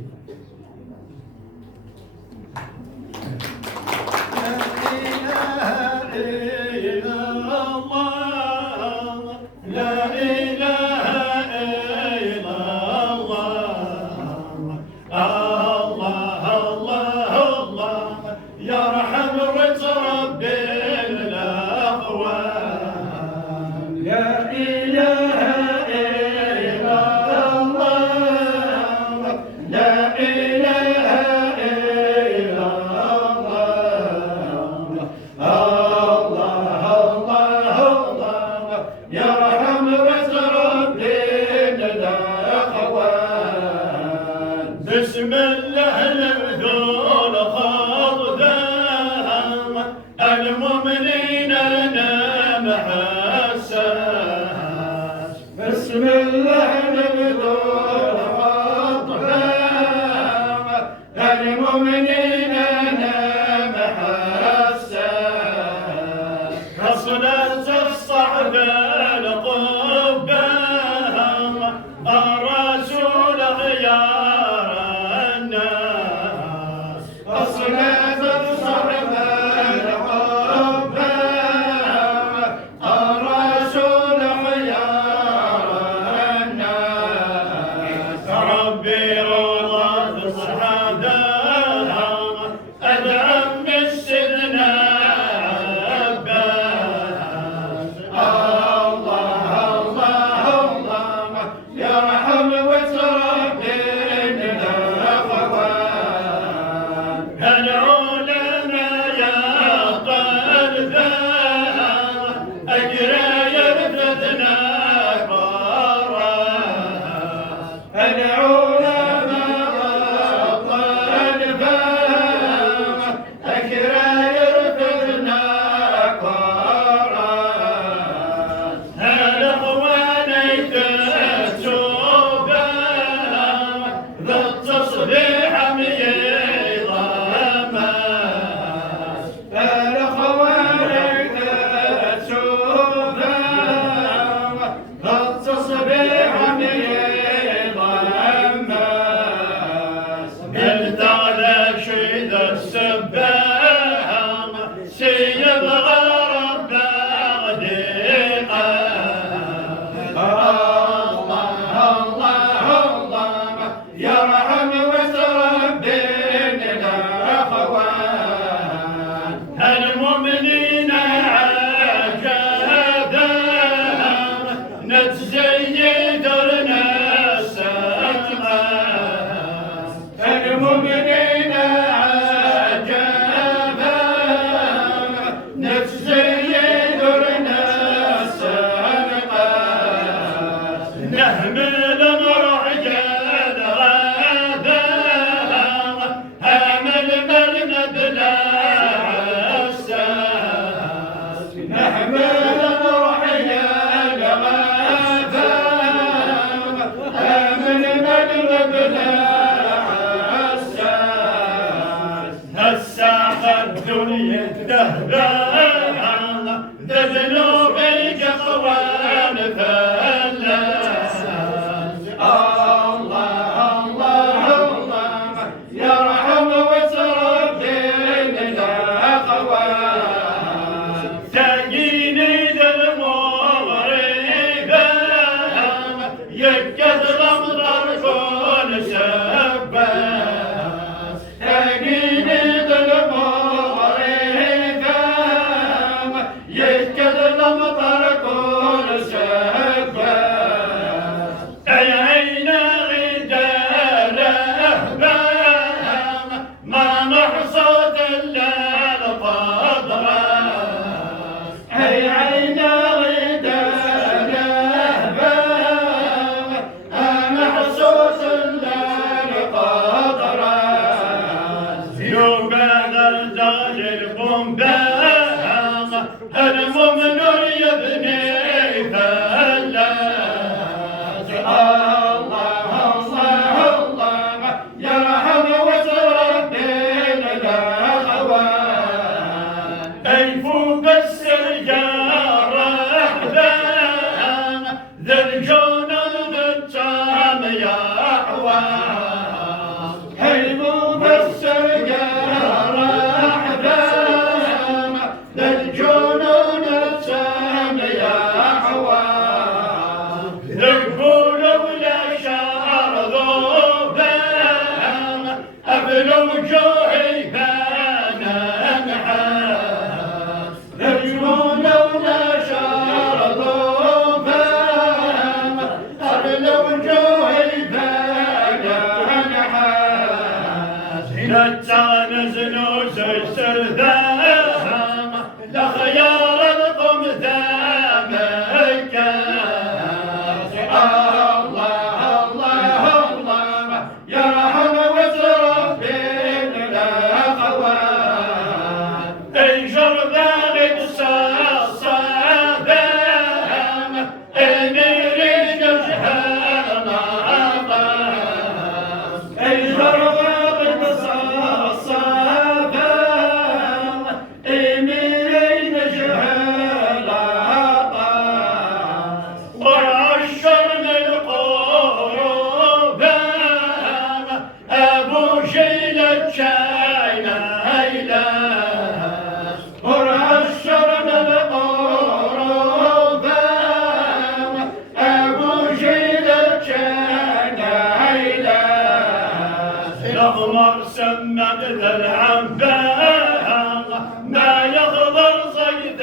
ما يخضر صيد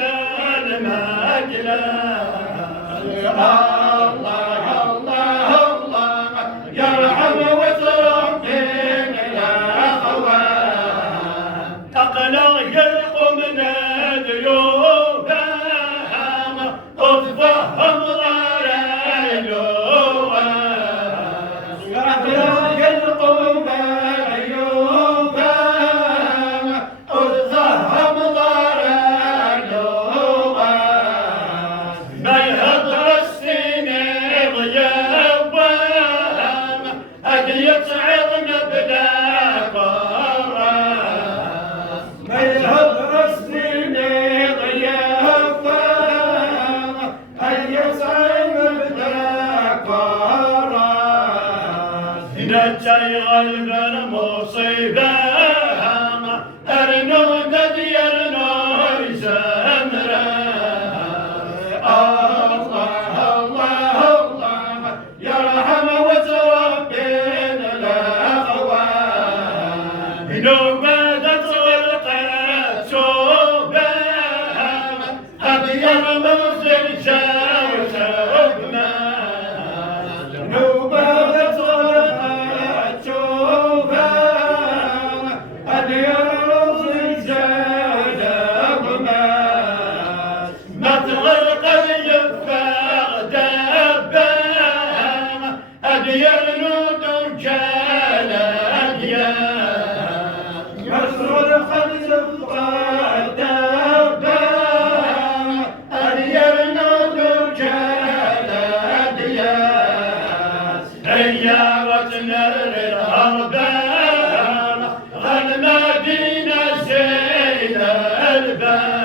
المجلى. الله الله الله يرحم وترحم الأخوان. أقلق يلقوا من الذيوب وتفهم ضرر الجوان. أقلق يلقوا من الذيوب وتفهم ضرر الجوان. ما يهضر السنين ضياب أديت عظم بلاك وراس. ما يهضر السنين ضياب أديت عظم بلاك وراس. نجي غلب المصيبة أرنو ندي أرنو زمرة. الله الله الله يرحم وتربين الأخوان. نوبة غرقت شوبة أبيض موزن شوشبنا. نوبة غرقت شوبة أبيض موزن شوشبنا. ما تغرق الجفاق دابة أدير نودر جالاديا. ما تغرق الجفاق دابة أدير نودر جالاديا. سيارتنا للهربان غنمدينا زين الباب.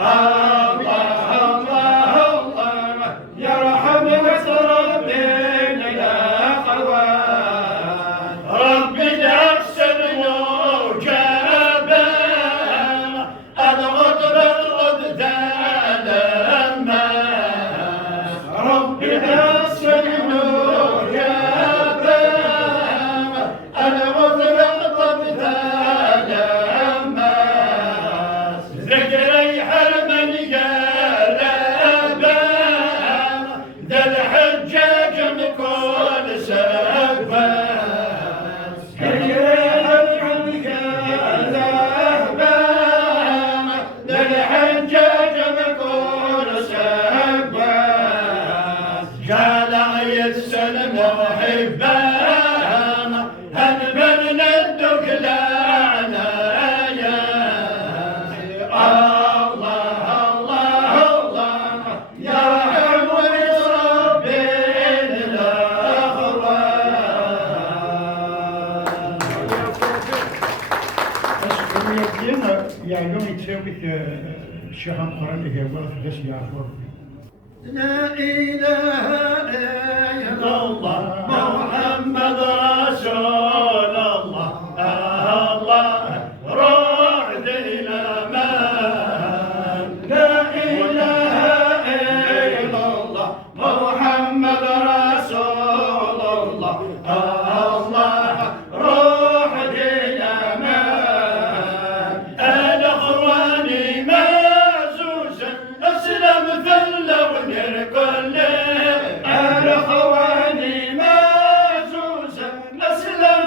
الله الله الله يرحم وتربين الأخوان. ربي الأحسن وجابا أضغط بالغد لما. ربي الأحسن وجابا أضغط بالغد لما. ذكري حرمن قلبا ذا الحجاج مكون سبا. ذكري حرمن قلبا ذا الحجاج مكون سبا. قال يسلم وحبا هنبن ندك لعنايا. الله الله الله يرحم ويتربين الأخوان. يعني يتساوي الشيخ القرآن اللي هو في يعفر. لا إله إلا الله محمد رسول الله. الله روح دينا مان. لا إله إلا الله محمد رسول الله. الله روح دينا مان. الأخواني معزوزا أسلم في اللون الكل. الأخواني معزوزا أسلم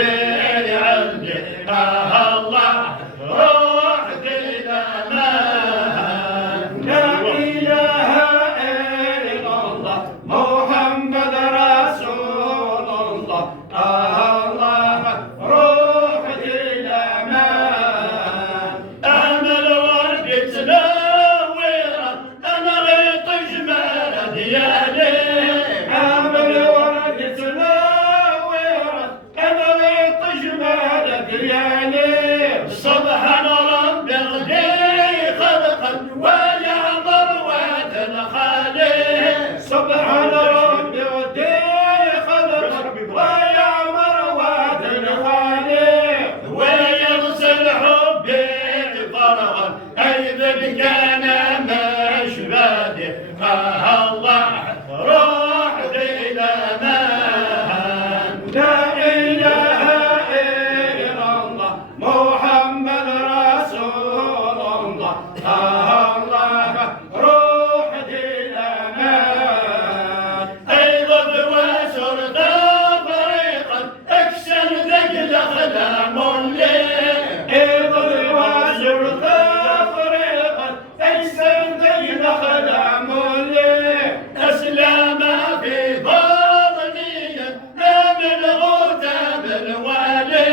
دير عندي الله روح دير امان لا اله الا الله محمد رسول الله الله روح دير امان انا الورد تنوره انا غيط جمال ديالي انا الورد تنوره انا غيط جمال ديالي سبحان ربي غدي خلقا ويعمر واد الخالق سبحان ربي غدي خلقا ويعمر واد الخالق ويغسل حبي فرغا اي ذب كان مشبادي الله روح ذي الامان لا اله الا الله محمد رسول الله الله روح ذي الامان ايضا وسرد طريقا اكسر ذقل اخلام لي ايضا وسرد طريقا اكسر ذقل اخلام لي اسلام في بطني لا من غتاب الوالي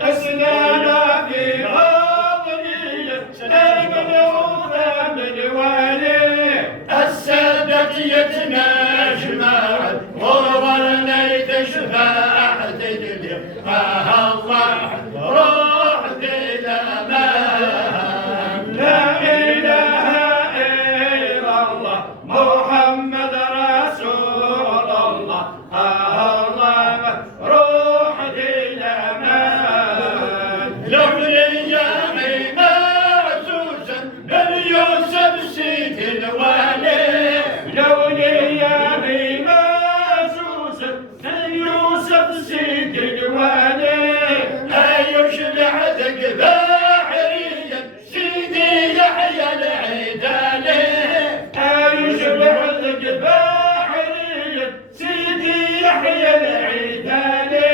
اسلام في بطني لا من غتاب الوالي السادة يتناجمع غربنا يتشفع تدلي الله روح ذي الامان لا اله الا الله محمد رسول الله الله روح ذي الامان لو ليامي معزوزا بل يوسف سيد الوالي لو ليامي معزوزا بل يوسف سيد الوالي أيشبع ذق بحريا سيدي يحيى العيداني أيشبع ذق بحريا سيدي يحيى العيداني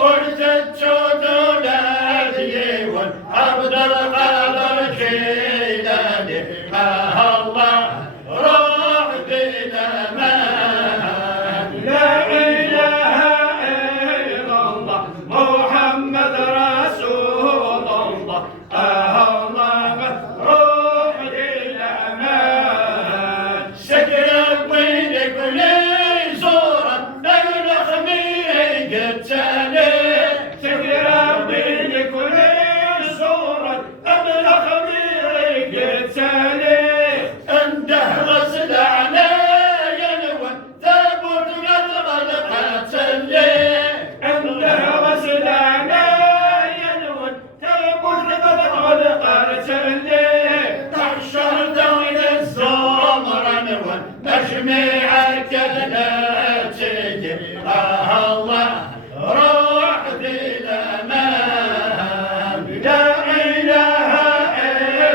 أرثت شوط ولادي والعبد القادر جيلاني الله روح ذي الامان لا اله الا الله محمد رسول الله الله روح ذي الامان سكر الطين كل زورا بين خميق التالي سكر الطين كل زورا بين خميق التالي انده غسل علي الون ثبت قد غلقت الليل انده غسل علي الون ثبت قد غلقت الليل تحشر دون الزمر انون مجميع الكذلات الله روح ذي الامان لا اله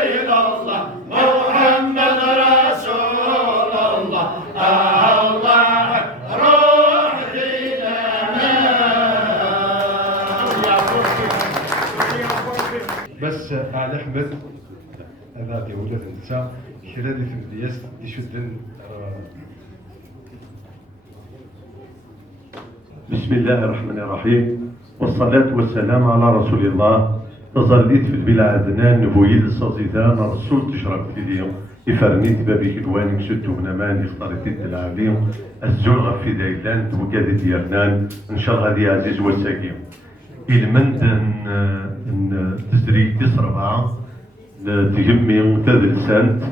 الا الله محمد رسول الله الله روح ذي الامان بس على احمد هذا دي ولاد النساء كرا دي ثمدياس دي شدن بسم الله الرحمن الرحيم والصلاة والسلام على رسول الله. تظليت في البلاد عدنان نبويل الصزيدان الرسول تشرب في اليوم يفرنيت بابيك الواني مسدو من امان يختارتيت العاليم الزول غفي دايلان توكاد ديالنان ان شاء الله غادي عزيز وساكيم المند ان تزري تس ربعة تجمي تدرسانت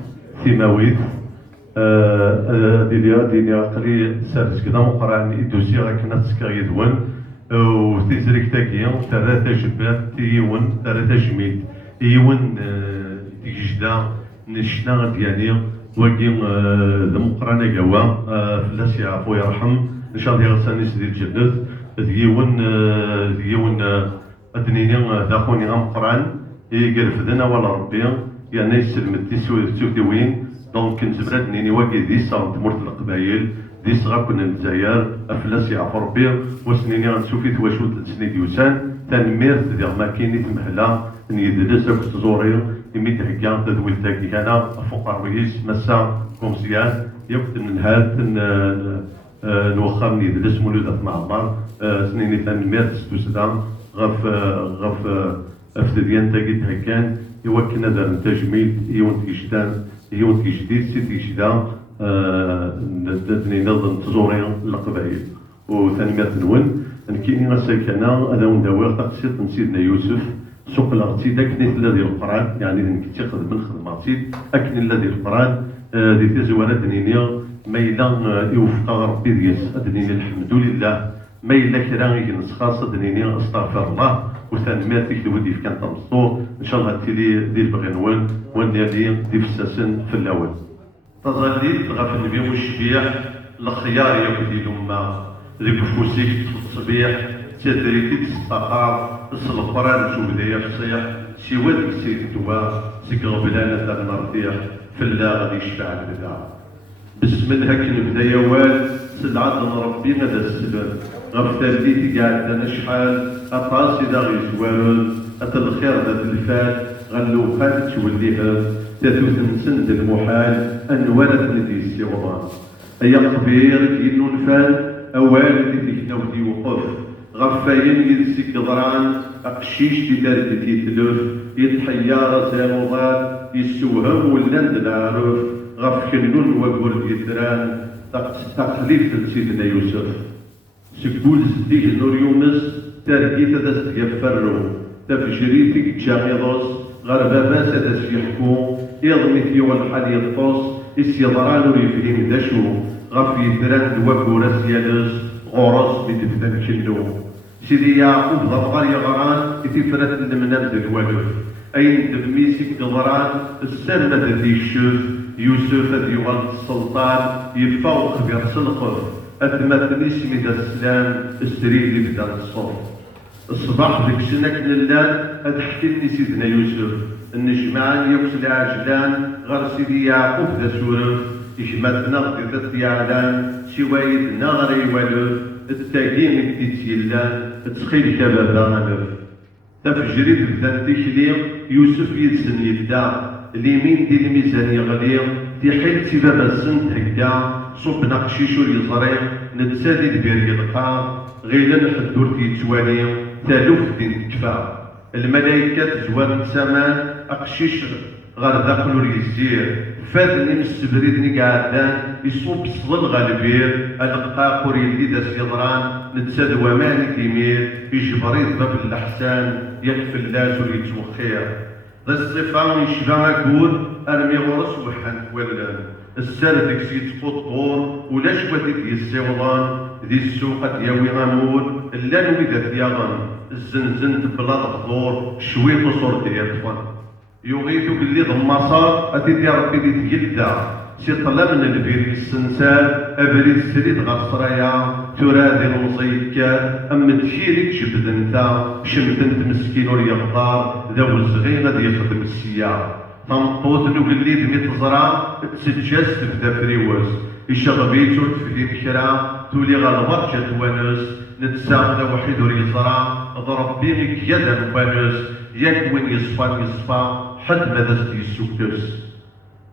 ثماويت ديني عقلي سارس كذا مقران الدوسي غاكنا تسكا يدون وتزريك تاكيا ثلاثة جبات يون ثلاثة جميل يون تجدا نشنا ديالي وكي المقرانة قوا فلاس يعفو يرحم ان شاء الله غساني سيدي الجنة ديون ادنيني داخوني غمقران يقرفدنا ولا ربي يعني يسلم التسويوين دونك نزبرات نيني واكي دي صارت مورت القبايل دي صغاكن الجزائر افلاس يعفر بيه وسنيني غنسوفي تواشوت سنيد يوسان تنميرت ديال ما كايني تمهلا ان يدرس اك تزوري يمي تهكا تدويل تاكي كان فوق الرئيس مسا كومسيان يقت من هاد نوخر من يدرس مولود معمر سنيني تنميرت ستوسدا غف افتديان تاكي تهكان يوكنا دار تجميل يون تيجديد سي تيجدا نظن تزوري القبائل وثاني نون كاينين غساكنا هذا نداوي تقصير من سيدنا يوسف سوق الارتيد اكن الذي القران يعني كنتي خدم خدماتي اكن الذي القران دي تزوانه دنيا ما الا يوفق ربي ديال دنيا الحمد لله ما الا كرا يجنس خاصه دنيا استغفر الله وثاني ما فيك الودي في كان تمسطور ان شاء الله تيلي ديال بغنوان ونادي دي فساسن في الاول تظليت غف النبي والشبيع الخيار ياكل الامه ذيك فوسيك الصبيح تدريتي تستقر الصلفران شو بدايا في الصيح سوى ديك سيد الدواء سيك غبلانة دار نرتيح فلا غادي يشفع البدا بسم الله كنبدا يا وال سلعة ربي هذا السبب غف تاليتي قاعد انا شحال اطاس اذا غيزوالون ات الخير ذات الفات غلو خالد توليها تاتوت نسند المحال ان ولد ندي السيغمان ايا قبير كينو نفال اوالد ديكنا ودي وقف غفاين يدسك ضران اقشيش بدارك تيتلف يتحيار زاروضات يسوهم ولند العروف غف كنون وقول يدران تقليد سيدنا يوسف سكول زديه نور يونس تاركيت داس يفرو تفجريتك تشاغيضوس غرباباس داس يحكو يضمي فيو الحال يطوس يسيضران ويفهم داشو غف يدران وقورس يالس غورس بتبدا كنو سيدي يعقوب ضرغار يغران يتفرت المنام الوالد اين دميسك ضران السنة ذي الشوف يوسف ذي ولد السلطان يفوق بيرس القف أتمثل اسمي دا السلام استريد بدا الصف الصباح ذيك سنك لله أتحكي لي سيدنا يوسف النجمان يوصل عجلان غير سيدي يعقوب ذا سورف يجمدنا غدي ذات يعلان سوايدنا غير يوالف التاقين كديت يلان تسخيل كبابا غنف تفجري تبدا تكليم يوسف يدسن يبدا اليمين دي الميزان يغلي تيحيل تبابا السن هكا صب نقشيشو يصريم نتسادي دبير يلقى غيلا الحدور تيتوالي تالوف دين تكفى الملايكة زوان السمان أقشيش غير داخلو يزير فادني من السبريدني قاعدان يصوب صغل غالبير القا قريدي دا سيضران نتساد وماني تيمير يجبريد باب الأحسان يكفي اللاس ويتوخير ذا الصفان يشبع كور أرمي غرس وحن ولان السردك سيتفوت طور ولا شواتك يسيوضان ذي السوق دياوي غامور اللان ويدا ثياغان الزنزن تبلا تغدور شوي قصور ديالفان يغيثو باللي ضماصار أتيدي ربي دي تجلدا سيطلا من البير السنسال أبريد سريد غصريا ترادي المصيكات أما تشيرك شبد انتا شمت انت مسكين وريغضار ذو الزغي غادي يخدم السيار تنطوط لو قلي دمي تزرع تسجاس تبدا فريوز يشغبيتو تفدي كرا تولي غالبات جات وانس نتساقنا وحيد وريزرع ضرب بيغيك يدا وانس ياك وين يصفى حد ماذا يسوكس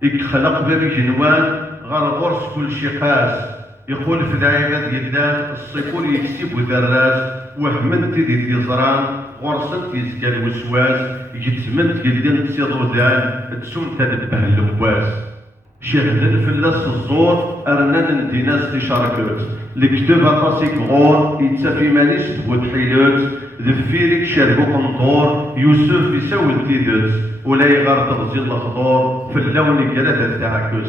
يخلق بابي جنوان غار غرس كل شي قاس يقول في دايرة ديالان الصيفور يكسب ذراس وهمنت دي تيزران غرسنت يزكى الوسواس يتمنت يدين تسيضودان تسون تنبه اللواس شهدن فلاس الزور ارنان نديناس تشاركوت الكتاب اطاسيك غور يتسافي مانيس تبود حيلوت ذفيرك شاربو قنطور يوسف يسوي التيدت ولا يغار تغزي الخضور في اللون كلا تاعكس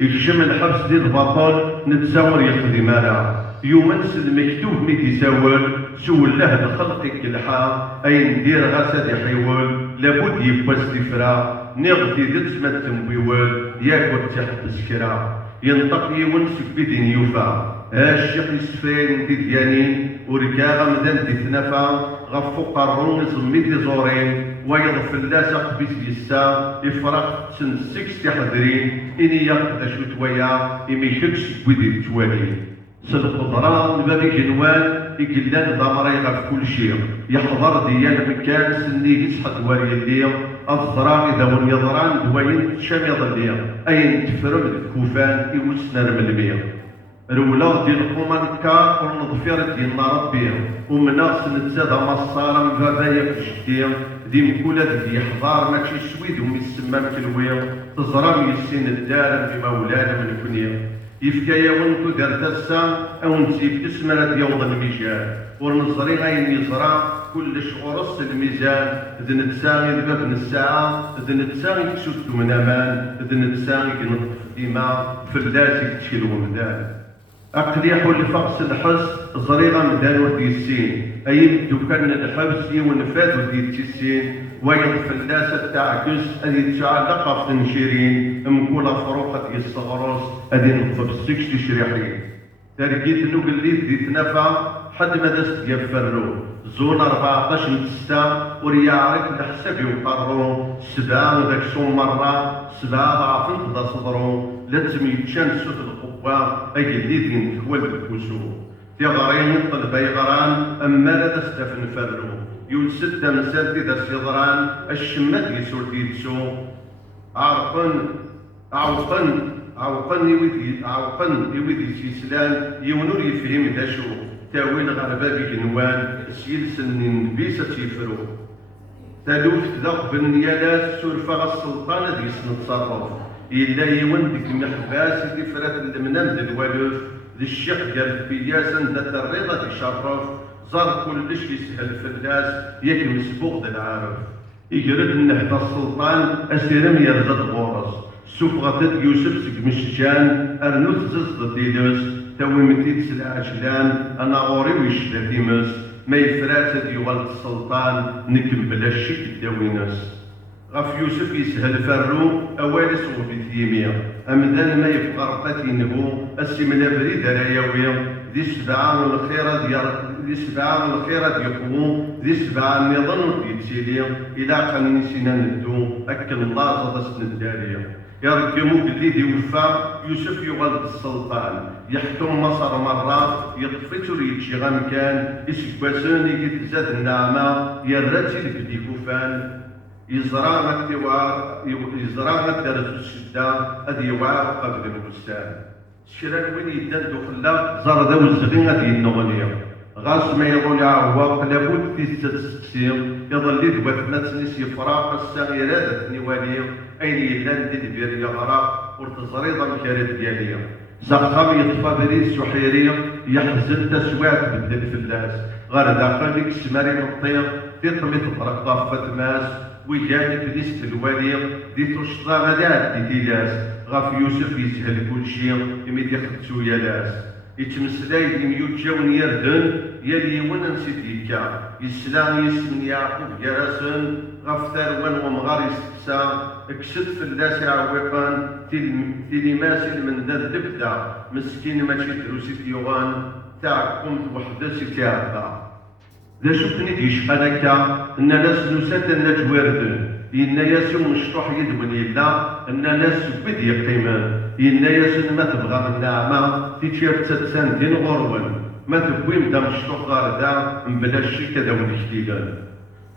يكشم الحبس ديال البطل نتساور يخدم انا يومنس المكتوب مي تيساول سول له الخلق الحا اي ندير غسد حيول لابد يبقى استفرا نغتي دت ما تنبيول ياكل تحت السكرا ينطق يونس بدين يوفا الشيخ يسفين ديالين وركاغا مدان تتنفى غفوق الروم زميتي زورين ويضف الناس قبيس يسا يفرق سنسكس تحضرين إني يقضى شوية إمي كتش بودي توالي سلقضران بابي جنوان يقلان ضمري غف كل شيء يحضر ديال مكان سني يسحد وري الليل الضرام إذا ون يضران دوين تشام يضلي أين تفرم الكوفان يوسنا الملمية رولا ديال القومانكا ونضفير ديالنا ربي ومنا سنتزاد مصارا من بابايا بجدي دي مكولة دي يحضر ماشي سويد وميسمى مكلوية تزرام يسين الدار بمولانا من كنيا يفكايا ونتو دارت السا او نسيب تسمرة يوض الميجان ونصري غاين يزرع كل شغرس الميزان ذن تساغي باب الساعة ذن تساغي تسد من امان ذن تساغي نطف ديما فلاسي تشيل ومدان أقليح لفقس الحس زريغة مدان ودي السين أي دكان الحبس ونفاد ودي التسين ويضف الناس التعكس أدي تعلق في تنشيرين مكول فروقة الصغروس أدي نطف السكش تشريحين تركيت نقليت دي تنفع حد ما دست يفرو زون 14 نتستا وريعرك الحساب يقررو 7 ذاك شو مرة 7 ضعف انتظر صدرو لا تميتشان سوت القوة أي اللي نتكوال بالكوسو تيغرين طلب يغران أما لا تستفن فرو يوسد مسال دي دا سيضران الشمات يسور ديتسو عوقن يويدي سيسلان يونور يفهم داشو تاويل غربابي جنوان سيلسن نبيسة تيفرو تالوف تذاق بالنيالات سورفا السلطان دي سنتصرف إلا يون ديك محباس دي فرات المنام دي الوالوف دي الشيخ ديال البياسن دا الرضا دي شرف زار كلش يسهل فلاس ياك مسبوق دا العارف يجرد النحت السلطان أسيرم يرزد غورس سوف غطت يوسف سكمشجان أرنوث ززد ديلوس تاوي متيت سلع عجلان أنا غوري ويشلا ديمس ما يفرات ديوال السلطان نكم بلا شك داوينس غف يوسف يسهل فرو أوالي صوبي ثيمية أمدان ما يبقى رقاتي نهو السمنا بريد رايوية ذي سبعة الخيرة ديقوم ذي سبعة النظام ديتسيلي إلى قانون سنان ندو أكل الله زاد سن الدارية يركمو باللي يوفى يوسف يغلط السلطان يحكم مصر مرة يطفت ريتشي غمكان يسكواسون يتزاد النعمة يراتي لبدي كوفان يزرع الدرس الشدة أدي يوعى قبل البستان شران وين يدان دخلا زار ذا وزغين غادي النغنية غاس ما يقول عواق لابد تيست تسكسير يظل لي دوات ما تنس يفراق السغيرات نوالية أين يلان دي البير يغرق ورتزريضة مكارات ديالية زقام يطفى بريد سحيرية يحزن تسوات بدل الفلاس غير داخل لك سماري الطير تطمي تطرق ضافة ماس وجانب ديست الوالي دي تشطى غدات دي تيلاس غاف يوسف يسهل كل شيء يميد يخدسو يالاس يتمسلاي يميوت جاون يردن يلي ون نسيتيكا يسلام يسمن يعقوب جراسن غاف ثروان ومغار يستسا اكسد فلاس عويقان تيليماسي من ذا الدبدا مسكين ماشي دروسي يوغان تاع قمت وحدسي تاعها ذا شوفني ديش هكا ان ناس نسات النجوردن إن ياسو مشطوح يدون يلا ان ناس بدي يقيمان إن ياسو ما تبغى من نعمة تيشير تسان دين غرون ما تبويم دا مشطوح غاردا مبلاش كذا ونكتيلان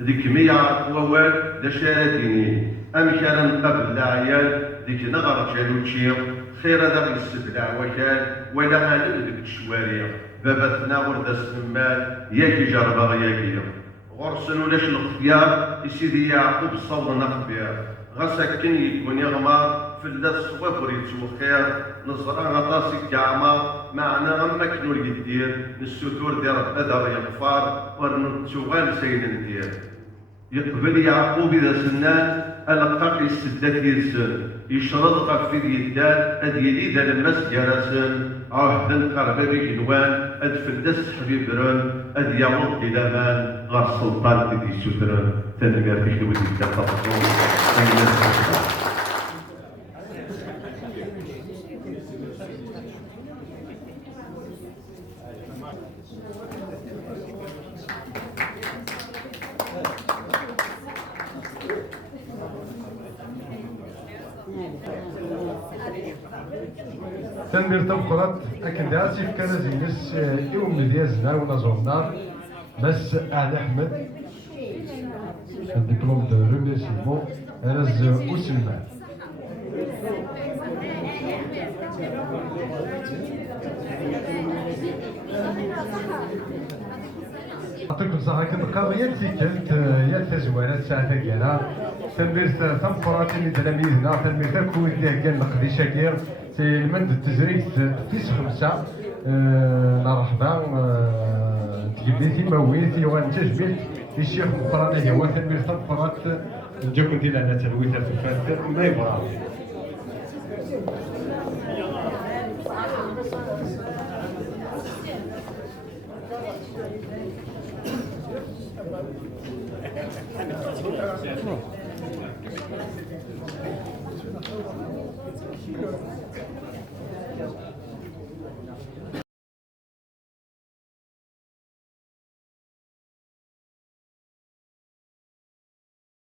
ذيك مية ووال دا شارتيني أم كان قبل العيال ذيك نغر جالوتشير خير هذا السبلع وكال ولا غالب ذيك الشوارع بابتنا ورد السمال ياكي جربا ياكي غرسن ولاش الاختيار يسيدي يعقوب صور نخبير غسكن يكون يغمر في اللاس صواب وريتو خير نزرع غطاسي كعمر معنا غما كنو اليدير السطور ديال هذا يغفار ورنتوغال سيد ندير يقبل يعقوب إذا سنان ألقاق السدات يرسل يشرد غفير يدان أديلي ذا المس جرسن عهدا قرب بجنوان أدفل حبيب رن أد يعود إلى مان غير سلطان دي سدرن تنقر تكتب دي تفضل تنمير تبقرات أكن داسي في كنزينس يوم مديازنا ونزورنا بس أهل أحمد الدبلوم دو ريميرسيمون رز أسلمان أعطيكم صحة كنبقاو يا التيكلت يا التزوينات ساعة ديالها تنمير تنقرات اللي تلاميذنا تنمير تاكويت ديال القديشة كير سي المند التزريت تيس 5 مرحبا تجبدي مويت يوان تجبد الشيخ مقرانه هو تنمير تنقرات نجاكم ديال انا تلويثه في الفاتر ما يبغى